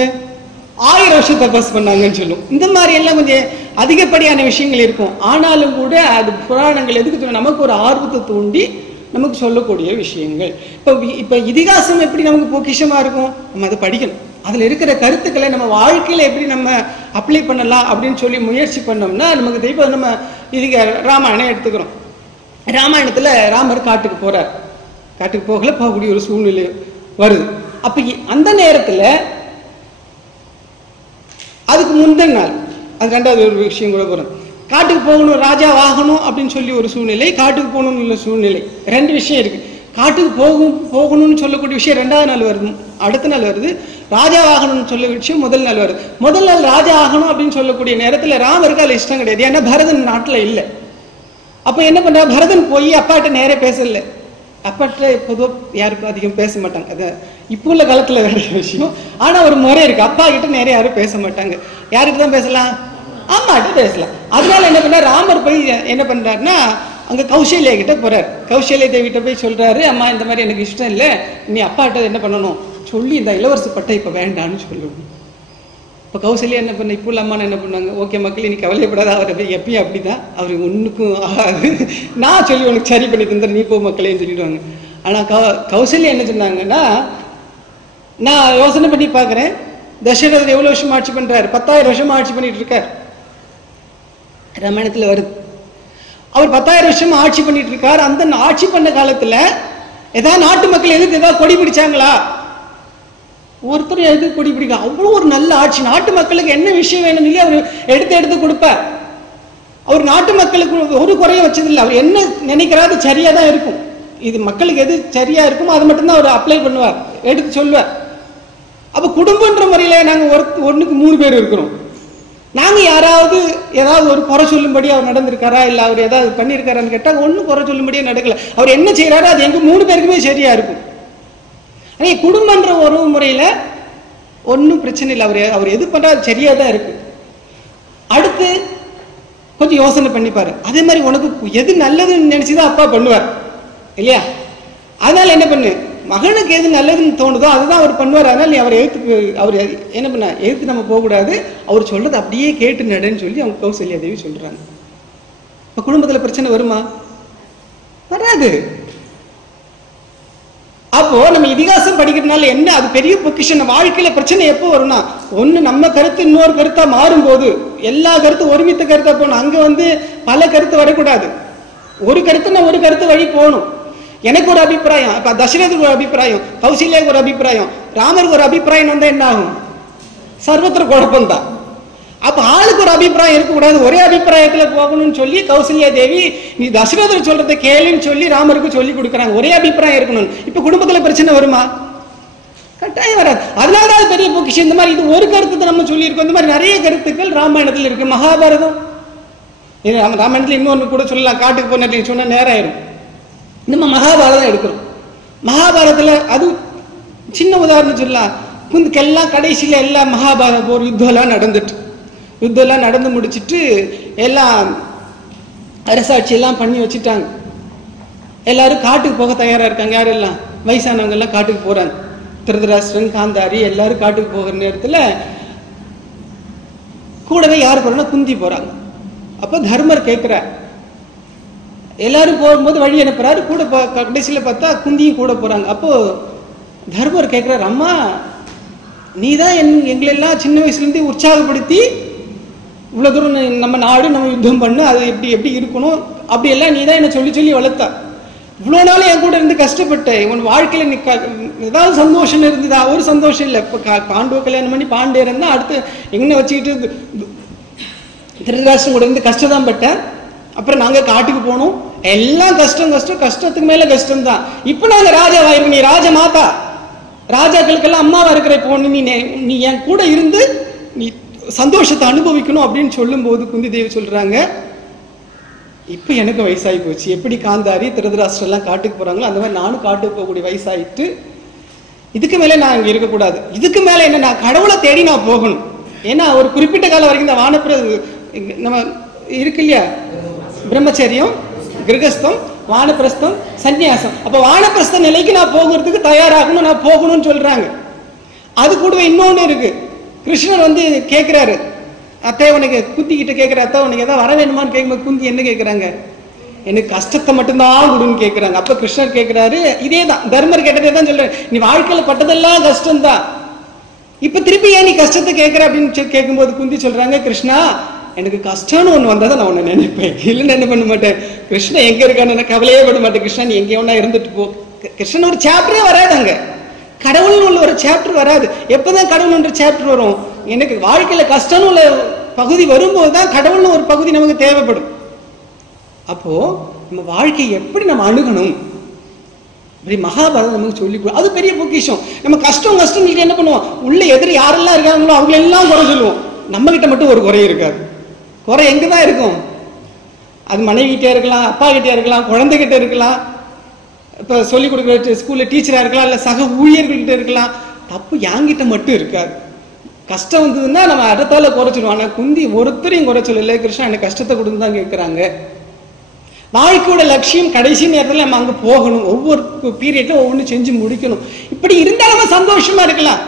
1000 வருஷம் தபஸ் பண்ணாங்கன்னு சொல்லும். இந்த மாதிரி எல்லாம் கொஞ்சம் அதிகப்படியான விஷயங்கள் இருக்கும். ஆனாலும் கூட அது புராணங்கள் எதுக்கு நமக்கு ஒரு ஆர்வத்தை தூண்டி நமக்கு சொல்லக்கூடிய விஷயங்கள். இப்போ இதிகாசம் எப்படி நமக்கு பொக்கிஷமா இருக்கும்? நம்ம அதை படிக்கணும். அதில் இருக்கிற கருத்துக்களை நம்ம வாழ்க்கையில் எப்படி நம்ம அப்ளை பண்ணலாம் அப்படின்னு சொல்லி முயற்சி பண்ணோம்னா நமக்கு இப்போ நம்ம இதுக்கு ராமாயணம் எடுத்துக்கிறோம். ராமாயணத்தில் ராமர் காட்டுக்கு போகிறார். காட்டுக்கு போகக்கூடிய ஒரு சூழ்நிலை வருது. அப்போ அந்த நேரத்தில் அதுக்கு முந்தின நாள் அது ரெண்டாவது ஒரு விஷயம் கூட போகிறோம். காட்டுக்கு போகணும், ராஜா ஆகணும் அப்படின்னு சொல்லி ஒரு சூழ்நிலை, காட்டுக்கு போகணும்னு சூழ்நிலை. ரெண்டு விஷயம் இருக்குது. காட்டுக்கு போகணும்னு சொல்லக்கூடிய விஷயம் ரெண்டாவது நாள் வருது, அடுத்த நாள் வருது. ராஜா ஆகணும்னு சொல்ல விஷயம் முதல் நாள் வருது. முதல் நாள் ராஜா ஆகணும் அப்படின்னு சொல்லக்கூடிய நேரத்தில் ராமருக்கு அதில் இஷ்டம் கிடையாது. ஏன்னா பரதன் நாட்டில் இல்லை. அப்போ என்ன பண்ணுறா, பரதன் போய் அப்பாட்ட நேரே பேசல. அப்பாட்ட பொதுவாக யாருக்கும் அதிகம் பேச மாட்டாங்க. அது இப்போ உள்ள காலத்தில் வேற விஷயம். ஆனால் ஒரு முறை இருக்குது, அப்பா கிட்ட நேரே யாரும் பேச மாட்டாங்க. யாருக்கு தான் பேசலாம்? அம்மாட்ட பேசலாம். அதனால என்ன பண்ணார், ராமர் போய் என்ன பண்றாருன்னா அங்க கௌசல்யா கிட்ட போறாரு. கௌசல்யா தேவி கிட்ட போய் சொல்றாரு, அம்மா இந்த மாதிரி எனக்கு இஷ்டம் இல்லை, நீ அப்பாட்ட என்ன பண்ணணும் சொல்லி இந்த இளவரசு பட்டை இப்ப வேண்டான்னு சொல்லணும். இப்போ கௌசல்யா என்ன பண்ண, இப்போ அம்மா என்ன பண்ணாங்க, ஓகே மக்கள் நீ கவலைப்படாத, அவர் எப்பயும் அப்படிதான், அவர் ஒன்றுக்கும் ஆகாது, நான் சொல்லி உனக்கு சரி பண்ணி தந்துடுறேன், நீ போ மக்களேன்னு சொல்லிடுவாங்க. ஆனால் கௌசல்யா என்ன சொன்னாங்கன்னா, நான் யோசனை பண்ணி பார்க்குறேன், தசரதர் எவ்வளோ வருஷம் ஆட்சி பண்ணுறாரு, 10,000 வருஷமா ஆட்சி பண்ணிட்டு இருக்கார். ராமாயணத்தில் வருது, அவர் 10,000 வருஷமா ஆட்சி பண்ணிட்டு இருக்கார். அந்த ஆட்சி பண்ண காலத்தில் ஏதாவது நாட்டு மக்கள் எதிர்த்து ஏதாவது கொடி பிடிச்சாங்களா? ஒருத்தர் எது கொடி பிடிக்க, அவ்வளோ ஒரு நல்ல ஆட்சி, நாட்டு மக்களுக்கு என்ன விஷயம் வேணும் இல்லையா அவர் எடுத்து கொடுப்பார். அவர் நாட்டு மக்களுக்கு ஒரு குறைய வச்சதில்லை, அவர் என்ன நினைக்கிறாரு சரியா தான் இருக்கும், இது மக்களுக்கு எது சரியா இருக்குமோ அதை மட்டும்தான் அவர் அப்ளை பண்ணுவார், எடுத்து சொல்லுவார். அப்ப குடும்பன்ற முறையில நாங்க ஒண்ணுக்கு 3 பேர் இருக்கிறோம், நாங்க யாராவது ஏதாவது ஒரு குறை சொல்லும்படி அவர் நடந்திருக்காரா, இல்ல அவர் ஏதாவது பண்ணியிருக்காரான்னு கேட்டா ஒன்னும் குறை சொல்லும்படியே நடக்கல. அவர் என்ன செய்யறாரோ அது எங்க 3 பேருக்குமே சரியா இருக்கும். குடும்பன்ற ஒரு முறையில ஒன்னும் பிரச்சனை இல்லை, அவர் எது பண்றா அது சரியா தான் இருக்கு. அடுத்து கொஞ்சம் யோசனை பண்ணிப்பாரு, அதே மாதிரி உனக்கு எது நல்லதுன்னு நினைச்சுதான் அப்பா பண்ணுவார் இல்லையா? அதனால என்ன பண்ணு, மகனுக்கு எது நல்லதுன்னு தோணுதோ அதுதான் அவர் பண்ணுவார். அதனால நீ அவர் அவர் என்ன பண்ண எழுத்து நம்ம போகக்கூடாது, அவர் சொல்றது அப்படியே கேட்டு நடன்னு சொல்லி அவங்க கௌசல்யா தேவி சொல்றாங்க. இப்ப குடும்பத்துல பிரச்சனை வருமா? வராது. அப்போ நம்ம இதிகாசம் படிக்கிறதுனால என்ன, அது பெரிய பொக்கிஷன். வாழ்க்கையில பிரச்சனை எப்போ வரும்னா, ஒண்ணு நம்ம கருத்து இன்னொரு கருத்தா மாறும்போது, எல்லா கருத்தும் ஒருமித்த கருத்தா போகணும். அங்க பல கருத்து வரக்கூடாது, ஒரு கருத்துன்னா ஒரு கருத்து வழி போகணும். எனக்கு ஒரு அபிப்பிராயம், இப்ப தசரதுக்கு ஒரு அபிப்பிராயம், கௌசல்யாவுக்கு ஒரு அபிப்பிராயம், ராமருக்கு ஒரு அபிப்பிராயம் வந்தா என்ன ஆகும்? சர்வத்திர குழப்பம் தான். அப்ப ஆளுக்கு ஒரு அபிப்பிராயம் இருக்கக்கூடாது, ஒரே அபிப்பிராயத்துல போகணும்னு சொல்லி கௌசல்யா தேவி நீ தசரதர் சொல்றதை கேளுன்னு சொல்லி ராமருக்கு சொல்லி கொடுக்குறாங்க. ஒரே அபிப்பிராயம் இருக்கணும். இப்ப குடும்பத்துல பிரச்சனை வருமா? கட்டாயம் வராது. அதனால பெரிய பொக்கிஷம். இந்த மாதிரி இது ஒரு கருத்து நம்ம சொல்லி இருக்கோம், இந்த மாதிரி நிறைய கருத்துக்கள் ராமாயணத்துல இருக்கு. மகாபாரதம், ராமாயணத்துல இன்னொன்னு கூட சொல்லலாம், காட்டுக்கு போன சொன்ன நேரம் ஆயிரும். நம்ம மகாபாரதம் எடுக்கிறோம். மகாபாரதத்துல அது சின்ன உதாரணம் சொல்லலாம், குந்துக்கெல்லாம் கடைசியில எல்லாம் மகாபாரத போர் யுத்தம் எல்லாம் நடந்துட்டு, யுத்தம் எல்லாம் நடந்து முடிச்சுட்டு எல்லாம் அரசாட்சி எல்லாம் பண்ணி வச்சுட்டாங்க. எல்லாரும் காட்டுக்கு போக தயாரா இருக்காங்க. யாரும் எல்லாம் வயசானவங்க எல்லாம் காட்டுக்கு போறாங்க. திருதராஷ்டிரன், காந்தாரி எல்லாரும் காட்டுக்கு போகிற நேரத்துல கூடவே யார் போறோம்னா குந்தி போறாங்க. அப்ப தர்மர் கேட்கிறார், எல்லாரும் போகும்போது வழி அனுப்புறாரு, கூட கடைசியில பார்த்தா குந்தியும் கூட போறாங்க. அப்போ தர்மர் கேட்கிறார், அம்மா நீதான் எங்களெல்லாம் சின்ன வயசுல இருந்து உற்சாகப்படுத்தி இவ்வளவு தூரம் நம்ம நாடு நம்ம யுத்தம் பண்ணு, அது எப்படி எப்படி இருக்கணும் அப்படி எல்லாம் நீதான் என்ன சொல்லி சொல்லி வளர்த்தா. இவ்வளவு நாள் என் கூட இருந்து கஷ்டப்பட்டேன், உன் வாழ்க்கையில ஏதாவது சந்தோஷம் இருந்ததா? ஒரு சந்தோஷம் இல்லை. இப்ப பாண்டுவ கல்யாணம் பண்ணி பாண்டே இருந்தா அடுத்து எங்க வச்சுக்கிட்டு திருதராஷ்டிரம் கூட இருந்து கஷ்டம் தான் பட்டேன். அப்புறம் நாங்க காட்டுக்கு போனோம், எல்லாம் கஷ்டம் கஷ்டம், கஷ்டத்துக்கு மேல கஷ்டம் தான். இப்ப நாங்க ராஜாவாயிருக்கு, நீ ராஜ மாதா, ராஜாக்களுக்கெல்லாம் அம்மாவா இருக்கிற, இப்போ நீ என் கூட இருந்து நீ சந்தோஷத்தை அனுபவிக்கணும் அப்படின்னு சொல்லும் போது குந்தி தேவி சொல்றாங்க, இப்ப எனக்கு வயசாகி போச்சு. எப்படி காந்தாரி திருதராஷ்டிரம் எல்லாம் காட்டுக்கு போறாங்களோ அந்த மாதிரி நானும் காட்டுக்கு போகக்கூடிய வயசாயிட்டு, இதுக்கு மேல நான் இங்க இருக்கக்கூடாது. இதுக்கு மேல என்ன, நான் கடவுளை தேடி நான் போகணும். ஏன்னா ஒரு குறிப்பிட்ட காலம் வரைக்கும் இந்த வானப்பிர நம்ம இருக்கு இல்லையா, பிரம்மச்சரியம், கிரகஸ்தம், வானப்பிரஸ்தம், சன்னியாசம். அப்ப வானப்பிரஸ்த நிலைக்கு நான் போகிறதுக்கு தயாராகணும், நான் போகணும்னு சொல்றாங்க. அது கூடவே இன்னொன்னு இருக்கு. கிருஷ்ணர் கேட்கிறாரு, அத்தை உனக்கு குந்திக்கிட்ட கேட்கிற, அத்தை உனக்கு ஏதாவது வர வேணுமான்னு கேட்கும்போது குந்தி என்ன கேட்கிறாங்க, எனக்கு கஷ்டத்தை மட்டும்தான் கொடுன்னு கேட்கிறாங்க. அப்ப கிருஷ்ணர் கேட்கிறாரு, இதே தான் தர்மர் கேட்டதே தான் சொல்றேன், நீ வாழ்க்கையில பட்டதெல்லாம் கஷ்டம் தான், இப்ப திருப்பி ஏன் நீ கஷ்டத்தை கேட்கிற அப்படின்னு கேட்கும்போது குந்தி சொல்றாங்க, கிருஷ்ணா எனக்கு கஷ்டம்னு ஒண்ணு வந்தா நான் உன்னை நினைப்பேன், இல்லைன்னு என்ன பண்ண மாட்டேன். கிருஷ்ணன் எங்க இருக்கான்னு கவலையே பட மாட்டேன். கிருஷ்ணன் நீ எங்க ஒன்னா இருந்துட்டு போ. கிருஷ்ணன் ஒரு சாப்டரே வராதாங்க, கடவுள்னு உள்ள ஒரு சாப்டர் வராது. எப்பதான் கடவுள்ன்ற சாப்டர் வரும்? எனக்கு வாழ்க்கையில கஷ்டம்னு உள்ள பகுதி வரும்போதுதான் கடவுள்னு ஒரு பகுதி நமக்கு தேவைப்படும். அப்போ நம்ம வாழ்க்கையை எப்படி நம்ம அணுகணும், இப்படி மகாபாரதம் நமக்கு சொல்லி, அது பெரிய பொக்கிஷம். நம்ம கஷ்டம் கஷ்டம் என்ன பண்ணுவோம், உள்ள எதிரி யாரெல்லாம் இருக்காங்களோ அவங்க எல்லாம் குறை சொல்லுவோம், நம்ம கிட்ட மட்டும் ஒரு குறை இருக்காது. குறை எங்கதான் இருக்கும்? அது மனைவிட்டே இருக்கலாம், அப்பா கிட்டே இருக்கலாம், குழந்தைகிட்ட இருக்கலாம், இப்ப சொல்லிக் கொடுக்குற ஸ்கூல்ல டீச்சரா இருக்கலாம், இல்ல சக ஊழியர்கள்கிட்ட இருக்கலாம். தப்பு யாங்கிட்ட மட்டும் இருக்காது. கஷ்டம் வந்ததுன்னா நம்ம அடுத்தால குறைச்சிடுவோம். ஆனா குந்தி ஒருத்தரையும் குறைச்சல, கிருஷ்ணா எனக்கு கஷ்டத்தை கொடுத்து தான் கேட்கிறாங்க. வாழ்க்கையோட லட்சியம் கடைசி நேரத்தில் நம்ம அங்க போகணும், ஒவ்வொரு பீரியட்ல ஒவ்வொன்று செஞ்சு முடிக்கணும். இப்படி இருந்தா நம்ம சந்தோஷமா இருக்கலாம்.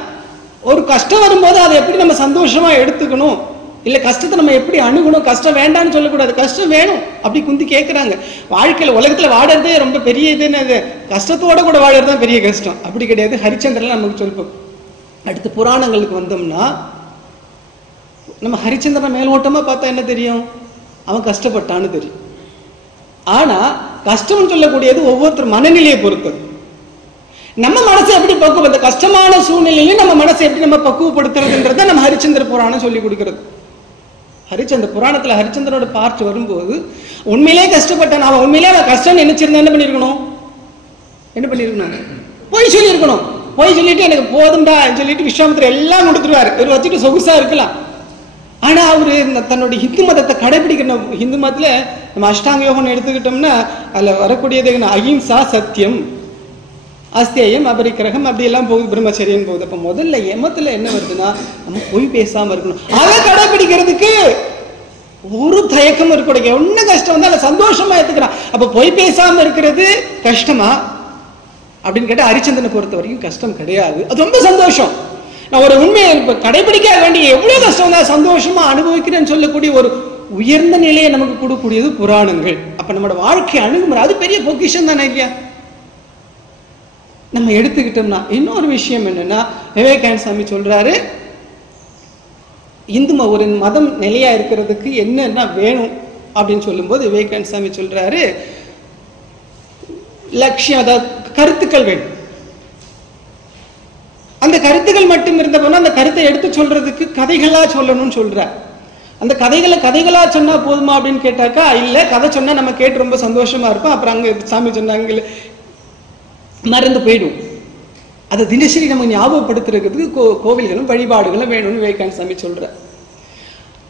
ஒரு கஷ்டம் வரும்போது அதை எப்படி நம்ம சந்தோஷமா எடுத்துக்கணும், இல்ல கஷ்டத்தை நம்ம எப்படி அணுகணும், கஷ்டம் வேண்டாம்னு சொல்லக்கூடாது, கஷ்டம் வேணும் அப்படி குந்தி கேட்கிறாங்க. வாழ்க்கையில உலகத்துல வாழறதே ரொம்ப பெரிய இதுன்னு, கஷ்டத்தோட கூட வாழறதுதான் பெரிய கஷ்டம். அப்படி கிடையாது. ஹரிச்சந்திரன் நமக்கு சொல்லுவோம். அடுத்து புராணங்களுக்கு வந்தோம்னா நம்ம ஹரிச்சந்திரன் மேலோட்டமா பார்த்தா என்ன தெரியும், அவன் கஷ்டப்பட்டான்னு தெரியும். ஆனா கஷ்டம் சொல்லக்கூடியது ஒவ்வொருத்தர் மனநிலையை பொறுத்தது. நம்ம மனசை எப்படி பக்குவ கஷ்டமான சூழ்நிலையிலும் நம்ம மனசை எப்படி நம்ம பக்குவப்படுத்துறதுன்றத நம்ம ஹரிச்சந்திர புராணம் சொல்லி கொடுக்கிறது. ஹரிச்சந்திர புராணத்துல ஹரிச்சந்திரனோட பார்ட் வரும்போது உண்மையிலே கஷ்டப்பட்டான், அவன் உண்மையிலே அவன் கஷ்டம் நினைச்சிருந்தா என்ன பண்ணிருக்கணும், போய் சொல்லியிருக்கணும். போய் சொல்லிட்டு எனக்கு போதும்டா சொல்லிட்டு விஸ்வாமித்திரர் எல்லாம் கொடுத்துருவாரு, இவர் வச்சுட்டு சொகுசா இருக்கலாம். ஆனா அவரு தன்னுடைய ஹிந்து மதத்தை கடைபிடிக்கணும். ஹிந்து மதத்துல நம்ம அஷ்டாங்க யோகம் எடுத்துக்கிட்டோம்னா அதுல வரக்கூடியது அஹிம்சா, சத்தியம், அஸ்தேயம், அபரிக்கிரகம் அப்படி எல்லாம் போகுது, பிரம்மச்சரியம் போகுது. அப்ப முதல்ல எமத்துல என்ன வருதுன்னா நம்ம பொய் பேசாம இருக்கணும். அதை கடைபிடிக்கிறதுக்கு ஒரு தயக்கம் இருக்கக்கூடாது. என்ன கஷ்டம் வந்தா அதை சந்தோஷமா எடுத்துக்கிறான். அப்ப பொய் பேசாம இருக்கிறது கஷ்டமா அப்படின்னு கேட்டா ஹரிச்சந்திரனை பொறுத்த வரைக்கும் கஷ்டம் கிடையாது, அது ரொம்ப சந்தோஷம். நான் ஒரு உண்மையை கடைபிடிக்க வேண்டிய எவ்வளவு கஷ்டம் தான் சந்தோஷமா அனுபவிக்கிறேன்னு சொல்லக்கூடிய ஒரு உயர்ந்த நிலையை நமக்கு கொடுக்கக்கூடியது புராணங்கள். அப்ப நம்மளோட வாழ்க்கை அணுகுமுறை அது பெரிய பொக்கிஷம் தானே இல்லையா? நம்ம எடுத்துக்கிட்டோம்னா இன்னொரு விஷயம் என்னன்னா, விவேகானந்த சாமி சொல்றாரு, இந்து ஒரு மதம் நிலையா இருக்கிறதுக்கு என்னன்னா வேணும் அப்படின்னு சொல்லும்போது விவேகானந்த சாமி சொல்றாரு, லட்சியம், அதாவது கருத்துக்கள் வேணும். அந்த கருத்துக்கள் மட்டும் இருந்த போனா அந்த கருத்தை எடுத்து சொல்றதுக்கு கதைகளா சொல்லணும்னு சொல்ற. அந்த கதைகளா சொன்னா போதுமா அப்படின்னு கேட்டாக்கா இல்ல, கதை சொன்னா நம்ம கேட்டு ரொம்ப சந்தோஷமா இருப்போம், அப்புறம் அங்க சாமி சொன்னாங்க மறந்து போயிடும். அதை தினசரி நம்ம ஞாபகப்படுத்துறதுக்கு கோவில்களும் வழிபாடுகளும் வேணும்னு விவேகானந்த சாமி சொல்ற.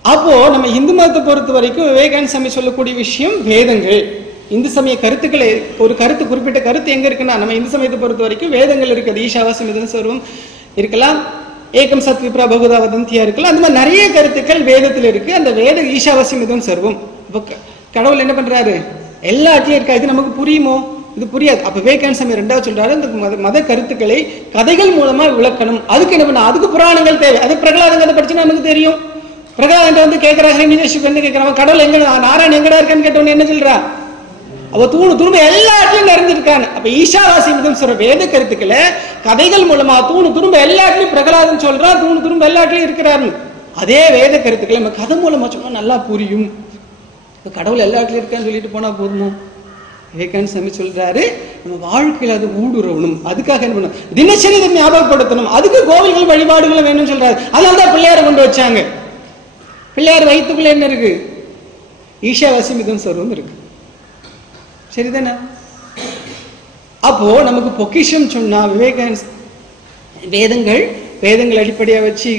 அப்போ நம்ம இந்து மதத்தை பொறுத்த வரைக்கும் விவேகானந்த சாமி சொல்லக்கூடிய விஷயம் வேதங்கள், இந்து சமய கருத்துக்களை, ஒரு கருத்து குறிப்பிட்ட கருத்து எங்க இருக்குன்னா நம்ம இந்து சமயத்தை பொறுத்த வரைக்கும் வேதங்கள் இருக்குது. ஈஷாவாஸ்யம் இதன் சர்வம் இருக்கலாம், ஏகம் சத் விப்ரா பகுதா வதந்தியா இருக்கலாம், அந்த மாதிரி நிறைய கருத்துக்கள் வேதத்தில் இருக்கு. அந்த வேத ஈஷாவாஸ்யம் இதன் சர்வம். கடவுள் என்ன பண்றாரு, எல்லா இடத்துலயும் இருக்கா. இது நமக்கு புரியுமோ? இது புரியாது. அப்ப விவேகானந்த சாமி ரெண்டாவது சொல்றாரு, இந்த மத கருத்துக்களை கதைகள் மூலமா விளக்கணும். அதுக்கு என்ன பண்ண, அதுக்கு புராணங்கள் தேவை. அது பிரகலாதன் கதை படிச்சுன்னா நமக்கு தெரியும். பிரகலாதன் வந்து கேட்கிறாங்க, கேட்கிறாங்க கடவுள் எங்க, நாராயணன் எங்கடா இருக்கான்னு கேட்டவன என்ன சொல்றா, அவ தூணு துரும்பு எல்லா இடத்துலயும் நிறைஞ்சிருக்காங்க. அப்ப ஈஷாவாசியம் சொல்ற வேத கருத்துக்களை கதைகள் மூலமா தூணு துரும்பு எல்லா இடத்துலயும் பிரகலாதன் சொல்றா, தூணு துரும்பு எல்லா இடத்துலயும் இருக்கிறாரு. அதே வேத கருத்துக்களை நம்ம கதை மூலமா சொன்னா நல்லா புரியும். கடவுள் எல்லா இடத்துலயும் இருக்கான்னு சொல்லிட்டு போனா போதுமோ? விவேகானந்த சாமி சொல்றாரு, நம்ம வாழ்க்கையில அது ஊடுருவணும். அதுக்காக என்ன பண்ணணும், தினசரி இதை ஞாபகப்படுத்தணும். அதுக்கு கோவில்கள் வழிபாடுகள் வேணும்னு சொல்றாரு. அதனாலதான் பிள்ளையார கொண்டு வச்சாங்க. பிள்ளையார் வயிற்றுக்குள்ள என்ன இருக்கு, ஈஷாவாசியம் இதன் சர்வம் இருக்கு. சரிதானே? அப்போ நமக்கு பொக்கிஷம் சொன்னா விவேகானந்த வேதங்கள் அடிப்படையா வச்சு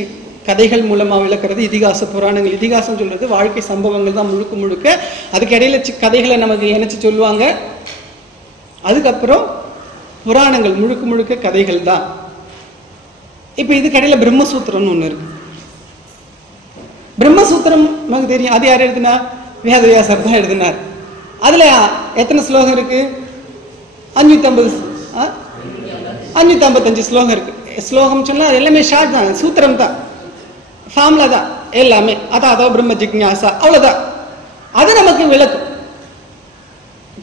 கதைகள் மூலமா விளக்குறது, இதிகாச புராணங்கள். இதிகாசம் சொல்றது வாழ்க்கை சம்பவங்கள் தான் முழுக்க முழுக்க. அதுக்கு இடையில கதைகளை நமக்கு இணைச்சு சொல்லுவாங்க. அதுக்கப்புறம் புராணங்கள் முழுக்க முழுக்க கதைகள் தான். இப்ப இதுக்கு இடையில பிரம்மசூத்திரம்னு ஒண்ணு இருக்கு. பிரம்மசூத்திரம் நமக்கு தெரியும், அது யார் எழுதினார், வேதவியாசர் தான் எழுதினார். அதுல எத்தனை ஸ்லோகம் இருக்கு, 555 ஸ்லோகம் இருக்கு. ஸ்லோகம் சொன்னா எல்லாமே ஷார்ட் தான், சூத்திரம் தான், ஃபார்முலா தான் எல்லாமே. அதான் பிரம்ம ஜிக்ஞாசா, அவ்வளவுதான். அது நமக்கு விளக்கும்.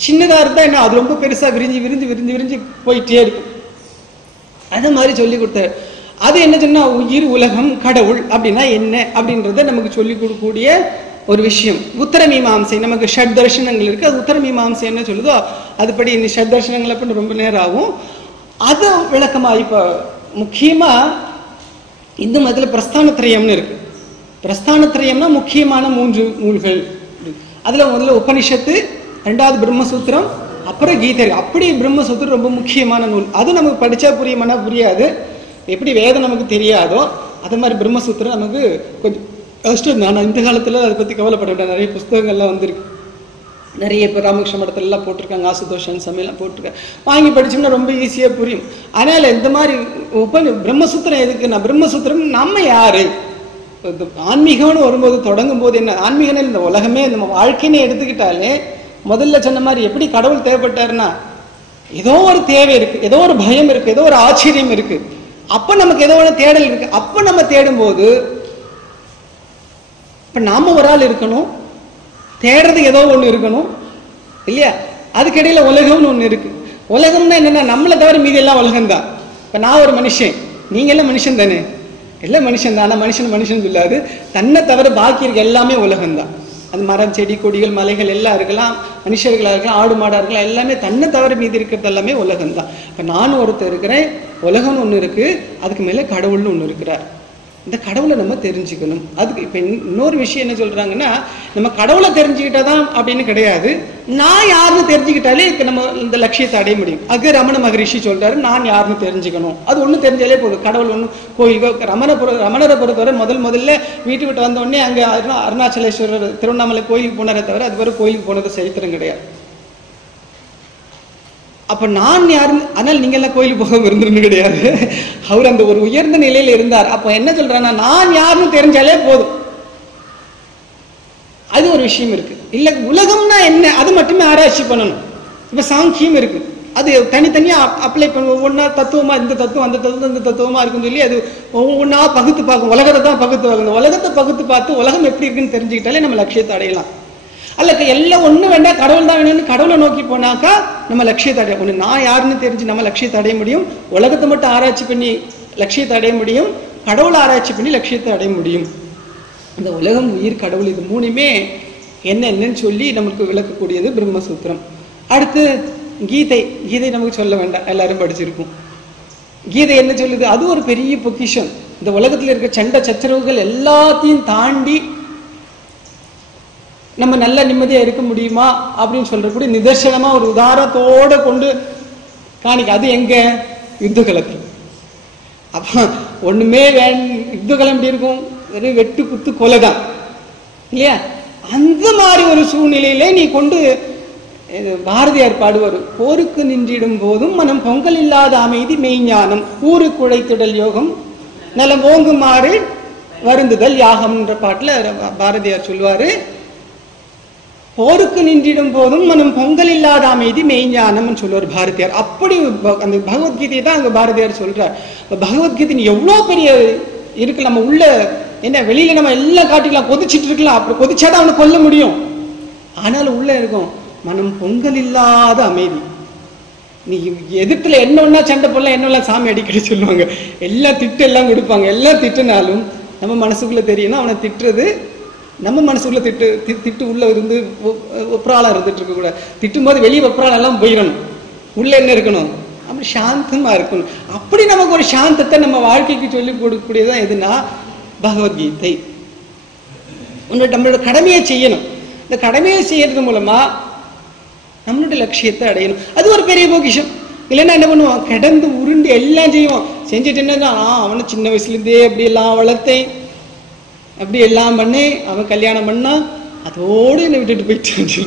சின்னதா இருந்தா என்ன, அது ரொம்ப பெருசா விரிஞ்சு விரிஞ்சு விரிஞ்சு விரிஞ்சு போயிட்டே இருக்கும். அது மாதிரி சொல்லி கொடுத்தாரு. அது என்ன சொன்னா, உயிர், உலகம், கடவுள் அப்படின்னா என்ன அப்படின்றத நமக்கு சொல்லி கொடுக்கக்கூடிய ஒரு விஷயம். உத்தர மீமாம்சை, நமக்கு ஷட் தர்ஷனங்கள் இருக்கு. அது உத்தர மீமாம்சை என்ன சொல்லுதோ அதுபடி இந்த ஷட் தர்ஷனங்கள் அப்படின்னு ரொம்ப நேரம் ஆகும். அது விளக்கமா இப்ப முக்கியமா இந்து மதத்துல பிரஸ்தானத்திரயம்னு இருக்கு. பிரஸ்தானத்திரயம்னா முக்கியமான 3 நூல்கள். அதுல முதல்ல உபனிஷத்து, ரெண்டாவது பிரம்மசூத்திரம், அப்புறம் கீதை. அப்படி பிரம்மசூத்திரம் ரொம்ப முக்கியமான நூல். அது நமக்கு படிச்சா புரியுமானா புரியாது. எப்படி வேதம் நமக்கு தெரியாதோ அது மாதிரி பிரம்மசூத்திரம் நமக்கு கொஞ்சம் கஷ்டம். நான் இந்த காலத்துல அதை பத்தி கவலைப்பட வேண்டாம், நிறைய புஸ்தகங்கள்லாம் வந்திருக்கு. நிறைய பேர் ராமகிருஷ்ண மடத்துல எல்லாம் போட்டிருக்காங்க, ஆசுதோஷன் சமையலாம் போட்டிருக்காங்க. வாங்கி படிச்சோம்னா ரொம்ப ஈஸியா புரியும். அதனால இந்த மாதிரி பிரம்மசூத்திரம் எதுக்குன்னா, பிரம்மசூத்திரம் நம்ம யாரு, ஆன்மீகம்னு வரும்போது தொடங்கும் போது என்ன, ஆன்மீகம் இந்த உலகமே நம்ம வாழ்க்கைன்னு எடுத்துக்கிட்டாலே முதல்ல சொன்ன மாதிரி எப்படி கடவுள் தேவைப்பட்டாருன்னா, ஏதோ ஒரு தேவை இருக்கு, ஏதோ ஒரு பயம் இருக்கு, ஏதோ ஒரு ஆச்சரியம் இருக்கு, அப்ப நமக்கு ஏதோ ஒரு தேடல் இருக்கு. அப்ப நம்ம தேடும் போது இப்ப நாம ஒரு ஆள் இருக்கணும், தேடுறது ஏதோ ஒண்ணு இருக்கணும் இல்லையா. அதுக்கிடையில உலகம்னு ஒண்ணு இருக்கு. உலகம்னா என்னன்னா, நம்மளை தவிர மீதி எல்லாம் உலகம் தான். இப்ப நான் ஒரு மனுஷன், நீங்க எல்லாம் மனுஷன் தானே, எல்லாம் மனுஷன் தான். ஆனா மனுஷன் சொல்லாது, தன்னை தவிர பாக்கி இருக்க எல்லாமே உலகம் தான். அது மரம் செடி கொடிகள் மலைகள் எல்லாம் இருக்கலாம், மனுஷர்களா இருக்கலாம், ஆடு மாடா இருக்கலாம், எல்லாமே தன்னை தவிர மீதி இருக்கிறது எல்லாமே உலகம் தான். இப்ப நானும் ஒருத்தர் இருக்கிறேன், உலகம்னு ஒண்ணு இருக்கு, அதுக்கு மேல கடவுள்னு ஒண்ணு இருக்கிறார். இந்த கடவுளை நம்ம தெரிஞ்சுக்கணும். அதுக்கு இப்ப இன்னொரு விஷயம் என்ன சொல்றாங்கன்னா, நம்ம கடவுளை தெரிஞ்சுக்கிட்டாதான் அப்படின்னு கிடையாது, நான் யாருன்னு தெரிஞ்சுக்கிட்டாலே நம்ம இந்த லட்சியத்தை அடைய முடியும். அது ரமண மகரிஷி சொல்றாரு, நான் யாருன்னு தெரிஞ்சுக்கணும். அது ஒண்ணு தெரிஞ்சாலே போதும். கடவுள் ஒண்ணு கோயில் ரமணரை பொறுத்தவரை முதல்ல வீட்டு விட்டு வந்த உடனே அங்க அருணாச்சலேஸ்வரர் திருவண்ணாமலை கோயிலுக்கு போனாரே தவிர அது வரை கோயிலுக்கு போனது சரித்திரம் கிடையாது. அப்ப நான் யாருன்னு, அதனால நீங்க எல்லாம் கோயிலுக்கு போக விரும்புறது கிடையாது. அவர் அந்த ஒரு உயர்ந்த நிலையில இருந்தார். அப்ப என்ன சொல்றாருன்னா, நான் யாருன்னு தெரிஞ்சாலே போதும். அது ஒரு விஷயம் இருக்கு. இல்ல உலகம்னா என்ன, அது மட்டுமே ஆராய்ச்சி பண்ணணும். இப்ப சாங்கியம் இருக்கு, அது தனித்தனியா அப்ளை பண்ண ஒவ்வொன்னா தத்துவமா, இந்த தத்துவம் அந்த தத்துவம் இந்த தத்துவமா இருக்குன்னு சொல்லி அது ஒவ்வொன்னா பகுத்து பார்க்கும். உலகத்தை தான் பகுத்து பார்க்கணும். உலகத்தை பகுத்து பார்த்து உலகம் எப்படி இருக்குன்னு தெரிஞ்சுக்கிட்டாலே நம்ம லட்சியத்தை அடையலாம். அல்ல எல்லாம் ஒண்ணு வேண்டாம், கடவுள் தான் வேணும்னு கடவுளை நோக்கி போனாக்கா நம்ம லட்சியத்தை அடைய ஒண்ணு. நான் யாருன்னு தெரிஞ்சு நம்ம லட்சியத்தை அடைய முடியும். உலகத்தை மட்டும் ஆராய்ச்சி பண்ணி லட்சியத்தை அடைய முடியும், கடவுளை ஆராய்ச்சி பண்ணி லட்சியத்தை அடைய முடியும். இந்த உலகம், உயிர், கடவுள், இது மூணுமே என்னன்னு சொல்லி நமக்கு விளக்கக்கூடியது பிரம்மசூத்திரம். அடுத்து கீதை நமக்கு சொல்ல வேண்டாம், எல்லாரும் படிச்சிருக்கும். கீதை என்ன சொல்லுது, அது ஒரு பெரிய பொக்கிஷம். இந்த உலகத்துல இருக்க சண்டை சச்சரவுகள் எல்லாத்தையும் தாண்டி நம்ம நல்ல நிம்மதியா இருக்க முடியுமா அப்படின்னு சொல்றக்கூடிய நிதர்சனமா ஒரு உதாரணத்தோட கொண்டு காணிக்க. அது எங்க, யுத்த களத்தில். அப்ப ஒண்ணுமே யுத்த களம் எப்படி இருக்கும், வெறும் வெட்டு குத்து கொலைதான் இல்லையா. அந்த மாதிரி ஒரு சூழ்நிலையில நீ கொண்டு, பாரதியார் பாடுவார், போருக்கு நின்றிடும் போதும் மனம் பொங்கல் இல்லாத அமைதி மெய்ஞானம், ஊருக்கு உழைத்திடல் யோகம் நலம் ஓங்குமாறு வருந்துதல் யாகம்ன்ற பாட்டுல பாரதியார் சொல்லுவாரு, போருக்கு நின்றிடும் போதும் மனம் பொங்கல் இல்லாத அமைதி மெய்ஞானம் சொல்லுவார் பாரதியார். அப்படி அந்த பகவத்கீதையை தான் அங்க பாரதியார் சொல்றார். பகவத்கீதை எவ்வளவு பெரிய இருக்கு, நம்ம உள்ள என்ன வெளியில நம்ம எல்லாம் காட்டிக்கலாம், கொதிச்சுட்டு இருக்கலாம், அப்படி கொதிச்சாதான் அவனை கொல்ல முடியும். ஆனாலும் உள்ள இருக்கும் மனம் பொங்கல் இல்லாத அமைதி. நீ எதிர்த்துல என்ன ஒன்னா சண்டை போடலாம், என்னெல்லாம் சாமி அடிக்கடி சொல்லுவாங்க, எல்லாம் திட்டு எல்லாம் கொடுப்பாங்க. எல்லாம் திட்டுனாலும் நம்ம மனசுக்குள்ள தெரியும் அவனை திட்டுறது, நம்ம மனசுக்குள்ள திட்டு உள்ள இருந்து ஒப்பராளா இருந்துட்டு இருக்க கூட. திட்டும் போது வெளியே ஒப்பராளம் எல்லாம் போயிடணும், உள்ள என்ன இருக்கணும், அப்படி சாந்தமா இருக்கணும். அப்படி நமக்கு ஒரு சாந்தத்தை நம்ம வாழ்க்கைக்கு சொல்லி கொடுக்கக்கூடியதான் எதுனா பகவத்கீதை. நம்மளோட கடமையை செய்யணும். இந்த கடமையை செய்யறது மூலமா நம்மளோட லட்சியத்தை அடையணும். அது ஒரு பெரிய பொக்கிஷம். இல்லைன்னா என்ன பண்ணுவோம், கிடந்து உருண்டு எல்லாம் செய்வோம். செஞ்சுட்டு என்னன்னா, அவனை சின்ன வயசுல இருந்தே அப்படி எல்லாம் வளர்த்தேன், அப்படி எல்லாம் பண்ணி அவன் கல்யாணம் பண்ணா அதோடு என்னை விட்டுட்டு போயிட்டு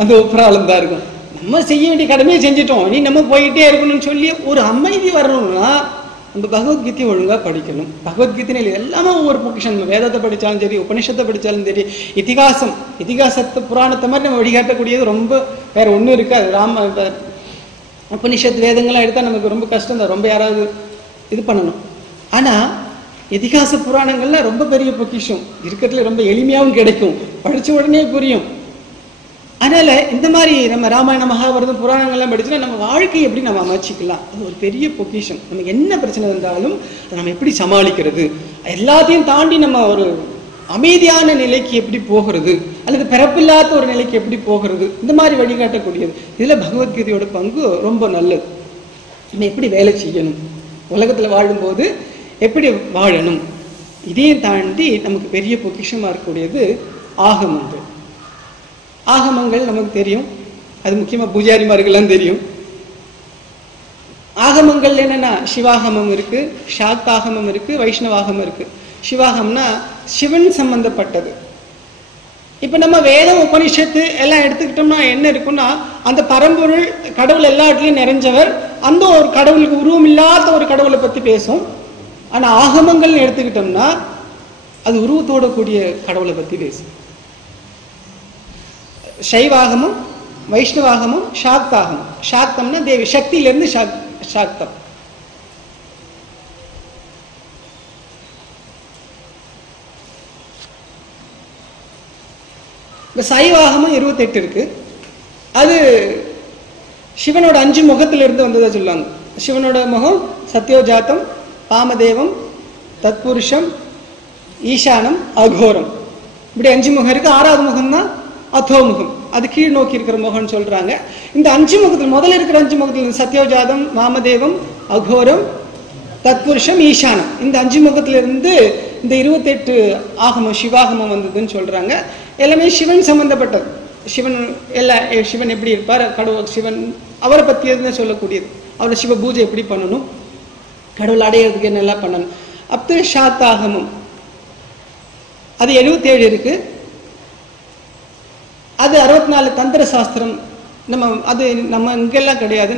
அந்த ஒப்பராளம் தான் இருக்கும். நம்ம செய்ய வேண்டிய கடமையை செஞ்சுட்டோம், நீ நம்ம போயிட்டே இருக்கணும்னு சொல்லி ஒரு அமைதி வரணும்னா நம்ம பகவத்கீதையை ஒழுங்கா படிக்கணும். பகவத்கீதையில எல்லாமே ஒவ்வொரு பொக்கிஷன். நம்ம வேதத்தை படித்தாலும் சரி, உபனிஷத்தை படித்தாலும் சரி, இதிகாசத்தை புராணத்தை மாதிரி நம்ம வழிகாட்டக்கூடியது ரொம்ப வேற ஒன்றும் இருக்காது. உபனிஷத்து வேதங்கள்லாம் எடுத்தால் நமக்கு ரொம்ப கஷ்டம் தான், ரொம்ப யாராவது இது பண்ணணும். ஆனால் இதிகாச புராணங்கள்லாம் ரொம்ப பெரிய பொக்கிஷம், இருக்கிறதுல ரொம்ப எளிமையாகவும் கிடைக்கும், படித்த உடனே புரியும். அதனால இந்த மாதிரி நம்ம ராமாயண மகாபாரதம் புராணங்கள்லாம் படிச்சுன்னா நம்ம வாழ்க்கையை எப்படி நம்ம அமைச்சிக்கலாம், அது ஒரு பெரிய பொக்கிஷம். நமக்கு என்ன பிரச்சனை இருந்தாலும் அதை நம்ம எப்படி சமாளிக்கிறது, எல்லாத்தையும் தாண்டி நம்ம ஒரு அமைதியான நிலைக்கு எப்படி போகிறது, அல்லது பிறப்பில்லாத ஒரு நிலைக்கு எப்படி போகிறது, இந்த மாதிரி வழிகாட்டக்கூடியது. இதில் பகவத்கீதையோட பங்கு ரொம்ப நல்லது. நம்ம எப்படி வேலை செய்யணும், உலகத்தில் வாழும்போது எப்படி வாழணும், இதையும் தாண்டி நமக்கு பெரிய பொக்கிஷமாக இருக்கக்கூடியது ஆகமங்கள். ஆகமங்கள் நமக்கு தெரியும், அது முக்கியமாக பூஜாரிமார்கள்லாம் தெரியும். ஆகமங்கள் என்னன்னா சிவாகமம் இருக்கு, சாக்தாகமம் இருக்கு, வைஷ்ணவாகமம் இருக்கு. சிவாகம்னா சிவன் சம்பந்தப்பட்டது, இப்ப நம்ம வேதம் உபனிஷத்து எல்லாம் எடுத்துக்கிட்டோம்னா என்ன இருக்குன்னா, அந்த பரம்பொருள் கடவுள் எல்லா இடத்துலயும் நிறைஞ்சவர், அந்த ஒரு கடவுளுக்கு உருவம் இல்லாத ஒரு கடவுளை பத்தி பேசும். ஆனா ஆகமங்கள் எடுத்துக்கிட்டோம்னா அது உருவத்தோட கூடிய கடவுளை பத்தி பேசும். சைவாகமம், வைஷ்ணவாகமம், சாக்தாகமம். சாக்தம்னா தேவி சக்தியிலிருந்து சாக்தம். இந்த சைவாகமம் 28 இருக்கு. அது சிவனோட 5 முகத்திலிருந்து வந்ததா சொல்லுவாங்க. சிவனோட முகம் சத்யோஜாத்தம், பாமதேவம், தத்புருஷம், ஈசானம், அகோரம். இப்படி 5 முகம் இருக்கு. 6வது முகம் தான் அதோமுகம், அது கீழ் நோக்கி இருக்கிற முகம்னு சொல்றாங்க. இந்த 5 முகத்தில் முதல்ல இருக்கிற 5 முகத்தில் சத்யோஜாதம், வாமதேவம், அகோரம், தத்புருஷம், ஈசானம், இந்த 5 முகத்திலிருந்து இந்த 28 ஆகமம் சிவாகமம் வந்ததுன்னு சொல்றாங்க. எல்லாமே சிவன் சம்பந்தப்பட்டது. சிவன் சிவன் எப்படி இருப்பார், கடவுள் சிவன் அவரை பற்றியதுன்னு சொல்லக்கூடியது. அவரை சிவ பூஜை எப்படி பண்ணணும், கடவுள் அடையிறதுக்கு என்னெல்லாம் பண்ணணும். அப்போ சாத்தாகமம் அது 77 இருக்கு. அது 64 தந்திர சாஸ்திரம். அது நம்ம இங்கெல்லாம் கிடையாது.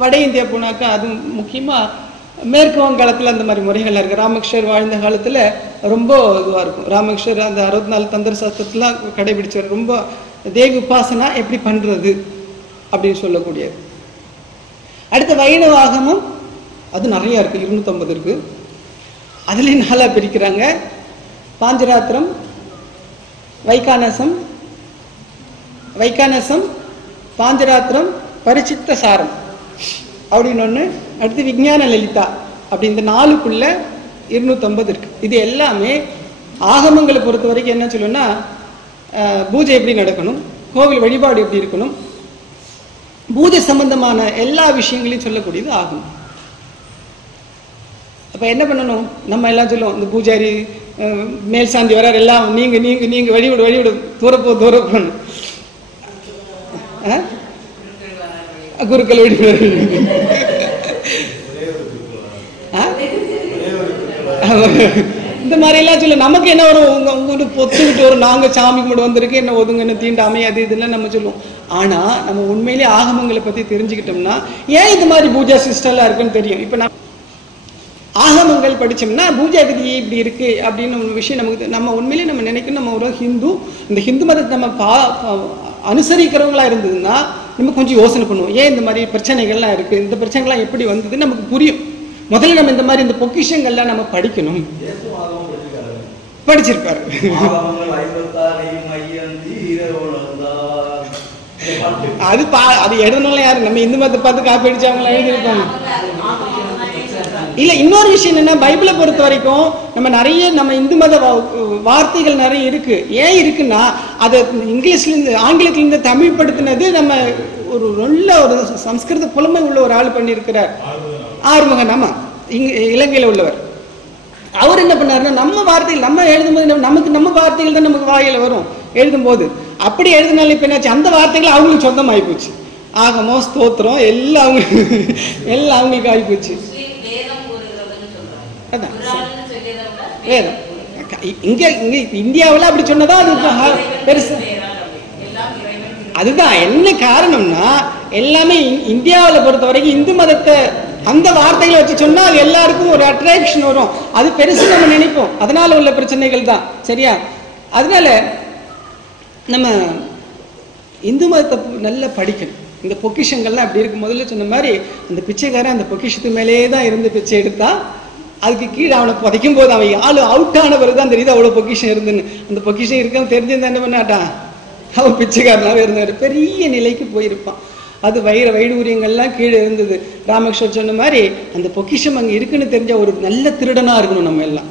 வட இந்தியா போனாக்கா அது முக்கியமாக மேற்கு வங்காளத்தில் அந்த மாதிரி முறைகள்லாம் இருக்குது. ராமகிருஷ்ணர் வாழ்ந்த காலத்தில் ரொம்ப இதுவாக இருக்கும். ராமகிருஷ்ணர் அந்த 64 தந்திர சாஸ்திரத்தெலாம் கடைபிடிச்சார். ரொம்ப தேவி உபாசனா எப்படி பண்ணுறது அப்படின்னு சொல்லக்கூடியது. அடுத்த வைணவாகமும் அது நிறையா இருக்குது, 250 இருக்குது. அதுலேயும் நாளாக பிரிக்கிறாங்க. பாஞ்சராத்திரம், வைகானசம், பாஞ்சராத்திரம், பரிசித்த சாரம் அப்படின்னு ஒன்று. அடுத்து விஞ்ஞான லலிதா அப்படி இந்த 4க்குள்ள 250 இருக்கு. இது எல்லாமே ஆகமங்களை பொறுத்த வரைக்கும் என்ன சொல்லணும்னா, பூஜை எப்படி நடக்கணும், கோவில் வழிபாடு எப்படி இருக்கணும், பூஜை சம்பந்தமான எல்லா விஷயங்களையும் சொல்லக்கூடியது ஆகும். அப்ப என்ன பண்ணணும், நம்ம எல்லாம் சொல்லுவோம், இந்த பூஜாரி மேல் சாந்தி வரார், எல்லாம் நீங்க நீங்க நீங்க வழிவிடு தூரப்போன்னு குருக்கள் வழிவிடு. இந்த மாதிரி எல்லாம் சொல்ல நமக்கு என்ன வரும், உங்களுக்கு பொத்துக்கிட்டு வரும், நாங்க சாமி கும்பிட்டு வந்திருக்கு, என்ன ஒதுங்க, என்ன தீண்டாமை, அது இதெல்லாம் நம்ம சொல்லுவோம். ஆனா நம்ம உண்மையிலேயே ஆகமங்களை பத்தி தெரிஞ்சுக்கிட்டோம்னா ஏன் இந்த மாதிரி பூஜா சிஸ்டம்லாம் இருக்குன்னு தெரியும். இப்ப ஆகமங்கள் படிச்சோம்னா பூஜா விதி இப்படி இருக்கு அப்படின்னு ஒரு விஷயம் நமக்கு நம்ம உண்மையிலேயே நம்ம நினைக்கணும். நம்ம ஒரு ஹிந்து, இந்த ஹிந்து மதத்தை நம்ம அனுசரிக்கிறவங்களா இருந்ததுன்னா நம்ம கொஞ்சம் யோசனை பண்ணுவோம், ஏன் இந்த மாதிரி பிரச்சனைகள்லாம் இருக்கு, இந்த பிரச்சனைகள்லாம் எப்படி வந்ததுன்னு நமக்கு புரியும். முதல்ல நம்ம இந்த மாதிரி இந்த பொக்கிஷங்கள்லாம் நம்ம படிக்கணும். படிச்சிருப்பாரு. அது எழுதணும்ல யாரு, நம்ம இந்து மதத்தை பார்த்து காப்பி அடிச்சவங்களா எழுதியிருப்பாங்க. இல்ல இன்னொரு விஷயம் என்ன, பைபிளை பொறுத்த வரைக்கும் நம்ம இந்து மத வார்த்தைகள் நிறைய இருக்கு. ஏன் இருக்குன்னா அதை இங்கிலீஷ்ல இருந்து ஆங்கிலத்துல இருந்து தமிழ் படுத்தினது நம்ம ஒரு நல்ல ஒரு சம்ஸ்கிருத புலமை உள்ள ஒரு ஆள் பண்ணியிருக்கிறார், ஆறுமுகன். ஆமா, இலங்கையில உள்ளவர். அவர் என்ன பண்ணாருன்னா நம்ம வார்த்தைகள் நம்ம எழுதும்போது நமக்கு நம்ம வார்த்தைகள் தான் நமக்கு வாயில வரும் எழுதும்போது. அப்படி எழுதினாலும் இப்ப என்னாச்சு, அந்த வார்த்தைகள் அவங்களுக்கு சொந்தம் ஆகிப்போச்சு. ஆகமோ ஸ்தோத்திரம் எல்லாம் அவங்களுக்கு ஆகிப்போச்சு. வேதம் இங்க இந்தியாவில் அப்படி சொன்னதா அது பெருசு. அதுதான் என்ன காரணம்னா, எல்லாமே இந்தியாவில் பொறுத்த வரைக்கும் இந்து மதத்தை அந்த வார்த்தைகளை வச்சு சொன்னா அது எல்லாருக்கும் ஒரு அட்ராக்ஷன் வரும், அது பெருசு நம்ம நினைப்போம். அதனால உள்ள பிரச்சனைகள் தான். சரியா? அதனால நம்ம இந்து மதத்தை நல்லா படிக்கணும். இந்த பொக்கிஷங்கள்லாம் அப்படி இருக்கு. முதல்ல சொன்ன மாதிரி அந்த பிச்சைக்காரன் அந்த பொக்கிஷத்து மேலேயே தான் இருந்து பிச்சை எடுத்தா, அதுக்கு கீழே அவனை புதைக்கும் போது அவன் ஆளு அவுட் ஆன பிறகு தான் தெரியுது அவ்வளோ பொக்கிஷம் இருந்துன்னு. அந்த பொக்கிஷம் இருக்கான்னு தெரிஞ்சிருந்தா என்ன பண்ணாட்டான், அவன் பிச்சைக்காரனாவே இருந்தார், பெரிய நிலைக்கு போயிருப்பான். அது வைடூரியங்கள்லாம் கீழே இருந்தது. ராமகிருஷ்ணர் சொன்ன மாதிரி அந்த பொக்கிஷம் அங்கே இருக்குன்னு தெரிஞ்ச ஒரு நல்ல திருடனா இருக்கணும். நம்ம எல்லாம்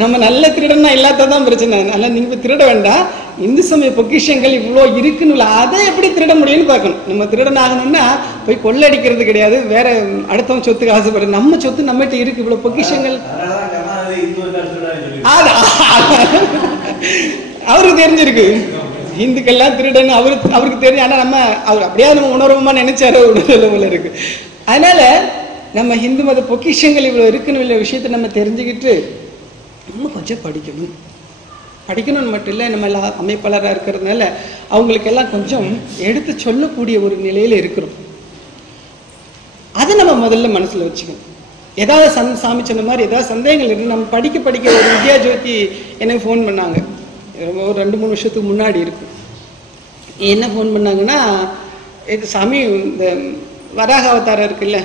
நம்ம நல்ல திருடனா இல்லாததான் பிரச்சனை. நல்லா நீங்க திருட வேண்டாம், இந்து சமய பொக்கிஷங்கள் இவ்வளோ இருக்குன்னு அதை எப்படி திருட முடியும்னு பார்க்கணும். நம்ம திருடன் ஆகணும்னா போய் கொள்ளடிக்கிறது கிடையாது, வேற அடுத்தவங்க சொத்துக்கு ஆசைப்படுறது. நம்ம சொத்து நம்மகிட்ட இருக்கு, இவ்வளோ பொக்கிஷங்கள். அவருக்கு தெரிஞ்சிருக்கு இந்துக்கள்லாம் திருடன்னு அவருக்கு தெரியும். ஆனா நம்ம அவர் அப்படியே நம்ம உணர்வுமா நினைச்சாரு உணர்வுல இருக்கு. அதனால நம்ம இந்து மத பொக்கிஷங்கள் இவ்வளவு இருக்குன்னு உள்ள விஷயத்த நம்ம தெரிஞ்சுக்கிட்டு நம்ம கொஞ்சம் படிக்கணும்னு மட்டும் இல்லை, நம்ம எல்லாம் அமைப்பாளராக இருக்கிறதுனால அவங்களுக்கெல்லாம் கொஞ்சம் எடுத்து சொல்லக்கூடிய ஒரு நிலையில் இருக்கிறோம். அதை நம்ம முதல்ல மனசில் வச்சுக்கணும். ஏதாவது சாமி சொன்ன மாதிரி ஏதாவது சந்தேகங்கள் இருக்கு, நம்ம படிக்க ஒரு வித்யா ஜோதி எனக்கு ஃபோன் பண்ணாங்க, ஒரு 2-3 வருஷத்துக்கு முன்னாடி இருக்கு. என்ன ஃபோன் பண்ணாங்கன்னா, இது சாமி இந்த வராக அவதாரம் இருக்குல்ல,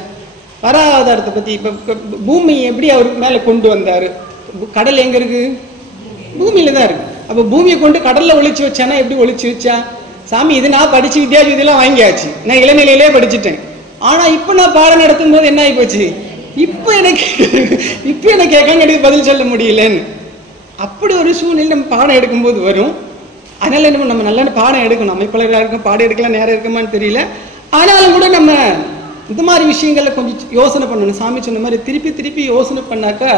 வராக அவதாரத்தை பற்றி இப்போ பூமி எப்படி அவருக்கு மேலே கொண்டு வந்தார், கடல் எங்கே இருக்கு, பூமியில தான் இருக்கு. அப்போ பூமியை கொண்டு கடலில் ஒழிச்சு வச்சானா எப்படி ஒழிச்சு வச்சா? சாமி இது நான் படித்து வித்யாஜோதியெல்லாம் வாங்கியாச்சு, நான் இளநிலையிலே படிச்சுட்டேன். ஆனால் இப்போ நான் பாடம் நடத்தும் போது என்ன ஆகி போச்சு, இப்போ எனக்கு கேட்க பதில் சொல்ல முடியலன்னு. அப்படி ஒரு சூழ்நிலை நம்ம பாடம் எடுக்கும்போது வரும். அதனால நம்ம நல்லா பாடம் எடுக்கணும். அமைப்பாளராக இருக்கும், பாடம் எடுக்கலாம், நேரம் இருக்குமான்னு தெரியல. ஆனாலும் கூட நம்ம இந்த மாதிரி விஷயங்கள்ல கொஞ்சம் யோசனை பண்ணணும். சாமி சொன்ன மாதிரி திருப்பி யோசனை பண்ணாக்கா,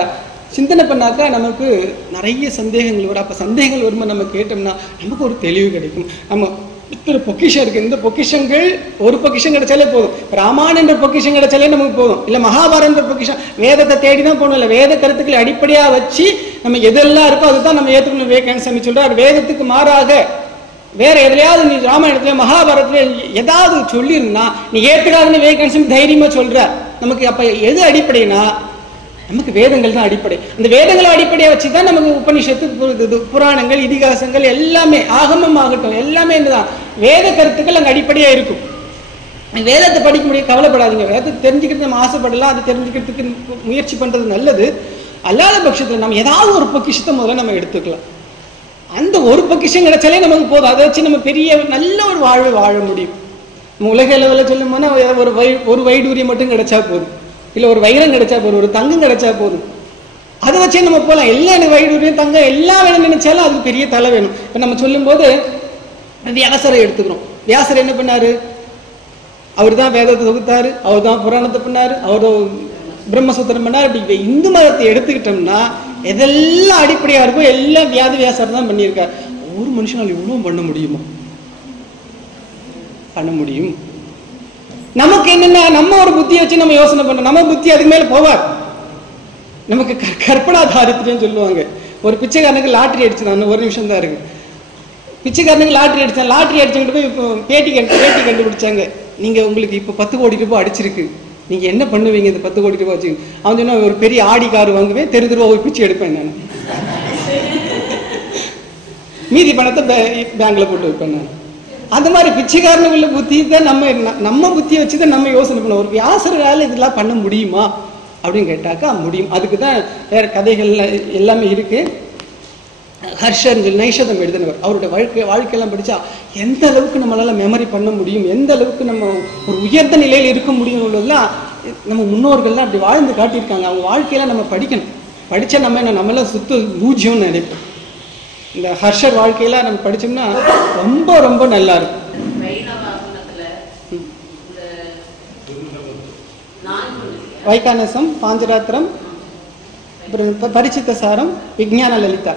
சிந்தனை பண்ணாக்கா நமக்கு நிறைய சந்தேகங்கள் வரும். அப்போ சந்தேகங்கள் வரும்போது நம்ம கேட்டோம்னா நமக்கு ஒரு தெளிவு கிடைக்கும். நம்ம இத்தனை பொக்கிஷம் இருக்கு, இந்த பொக்கிஷங்கள் ஒரு பொக்கிஷம் கிடைச்சாலே போதும். ராமாயணன்ற பொக்கிஷம் கிடைச்சாலே நமக்கு போதும். இல்லை மகாபாரத பொக்கிஷம், வேதத்தை தேடி தான் போகணும். இல்லை வேத கருத்துக்களை அடிப்படையாக வச்சு நம்ம எதெல்லாம் இருக்கோ அதுதான் நம்ம ஏற்றுக்கணும். விவேகானந்த சாமி சொல்றார், வேதத்துக்கு மாறாக வேற எதுலையாவது நீ ராமாயணத்துல மகாபாரதத்துல ஏதாவது சொல்லியிருந்தா நீ ஏற்றுக்காதுன்னு விவேகானந்த சாமி தைரியமா சொல்ற. நமக்கு அப்ப எது அடிப்படைனா நமக்கு வேதங்கள் தான் அடிப்படை. அந்த வேதங்களை அடிப்படையாக வச்சுதான் நமக்கு உபநிஷத்து, புராணங்கள், இதிகாசங்கள் எல்லாமே, ஆகமம் ஆகட்டும் எல்லாமே என்னதான் வேத கருத்துக்கள் அங்கே அடிப்படையாக இருக்கும். வேதத்தை படிக்க முடியும், கவலைப்படாதீங்க. வேதத்தை தெரிஞ்சுக்கிறது நம்ம ஆசைப்படலாம், அதை தெரிஞ்சுக்கிறதுக்கு முயற்சி பண்றது நல்லது. அல்லாத பட்சத்தில் நம்ம ஏதாவது ஒரு பொக்கிஷத்தை முதல்ல நம்ம எடுத்துக்கலாம். அந்த ஒரு பொக்கிஷம் கிடைச்சாலே நமக்கு போதும். அதை வச்சு நம்ம பெரிய நல்ல ஒரு வாழ்வை வாழ முடியும். நம்ம உலக அளவில் சொல்லும் போனா ஒரு வைடூரியம் மட்டும் கிடைச்சா போதும், இல்லை ஒரு வைரம் கிடைச்சா போதும், ஒரு தங்கம் கிடைச்சா போதும். அதை வச்சே நம்ம போகலாம். எல்லாம் எனக்கு வைடூரியம் தங்கம் எல்லாம் வேணும்னு நினைச்சாலும் அதுக்கு பெரிய தலை வேணும். இப்போ நம்ம சொல்லும் போது வியாசரை எடுத்துக்கிறோம். வியாசர் என்ன பண்ணாரு? அவர் தான் வேதத்தை தொகுத்தாரு, அவர் தான் புராணத்தை பண்ணாரு, அவர் பிரம்மசூத்திரம் பண்ணார். அப்படி இந்து மதத்தை எடுத்துக்கிட்டோம்னா எதெல்லாம் அடிப்படையா இருக்கோ எல்லாம் வியாசர் தான் பண்ணியிருக்காரு. ஒரு மனுஷனால் இவ்வளவு பண்ண முடியுமா? பண்ண முடியும். நமக்கு என்னன்னா நம்ம ஒரு புத்தியை வச்சு நம்ம யோசனை பண்றோம். நம்ம புத்தி அதுக்கு மேல போவார். நமக்கு கற்பனா தாரித்திரம் சொல்லுவாங்க. ஒரு பிச்சைக்காரனுக்கு லாட்டரி அடிச்சுதான், ஒரு நிமிஷம் தான் இருக்கு. பிச்சைக்காரனுக்கு லாட்டரி அடிச்சான். லாட்டரி அடிச்சுக்கிட்டு போய் இப்போ பேட்டி கண்டுபிடிச்சாங்க. நீங்க உங்களுக்கு இப்போ 10 கோடி ரூபாய் அடிச்சிருக்கு, நீங்க என்ன பண்ணுவீங்க இந்த 10 கோடி ரூபாய் வச்சு? அவன் சொன்னா ஒரு பெரிய ஆடி கார் வாங்குவேன், தெருவா ஒரு பிச்சை எடுப்பேன், நான் மீதி பணத்தை பேங்க்ல போட்டு வைப்பேன் நான். அந்த மாதிரி பிச்சைக்காரனுக்குள்ள புத்தி தான் நம்ம புத்தியை வச்சுதான் நம்ம யோசனை பண்ணோம். ஒரு வியாசரால இதெல்லாம் பண்ண முடியுமா அப்படின்னு கேட்டாக்கா முடியும். அதுக்கு தான் வேற கதைகள் எல்லாமே இருக்கு. ஹர்ஷர் நைஷதம் எழுதினவர், அவருடைய வாழ்க்கையெல்லாம் படிச்சா எந்த அளவுக்கு நம்மளால மெமரி பண்ண முடியும், எந்த அளவுக்கு நம்ம ஒரு உயர்ந்த நிலையில் இருக்க முடியும் உள்ளதெல்லாம் நம்ம முன்னோர்கள்லாம் அப்படி வாழ்ந்து காட்டியிருக்காங்க. அவங்க வாழ்க்கையெல்லாம் நம்ம படிக்கணும். படிச்சா நம்மளாம் சுத்த பூஜ்யம்னு நினைப்போம். இந்த ஹர்ஷர் வாழ்க்கையெல்லாம் நம்ம படிச்சோம்னா ரொம்ப ரொம்ப நல்லா இருக்கும். வைகானசம், பாஞ்சராத்திரம், பரிச்சித்த சாரம், விஞ்ஞான லலிதா,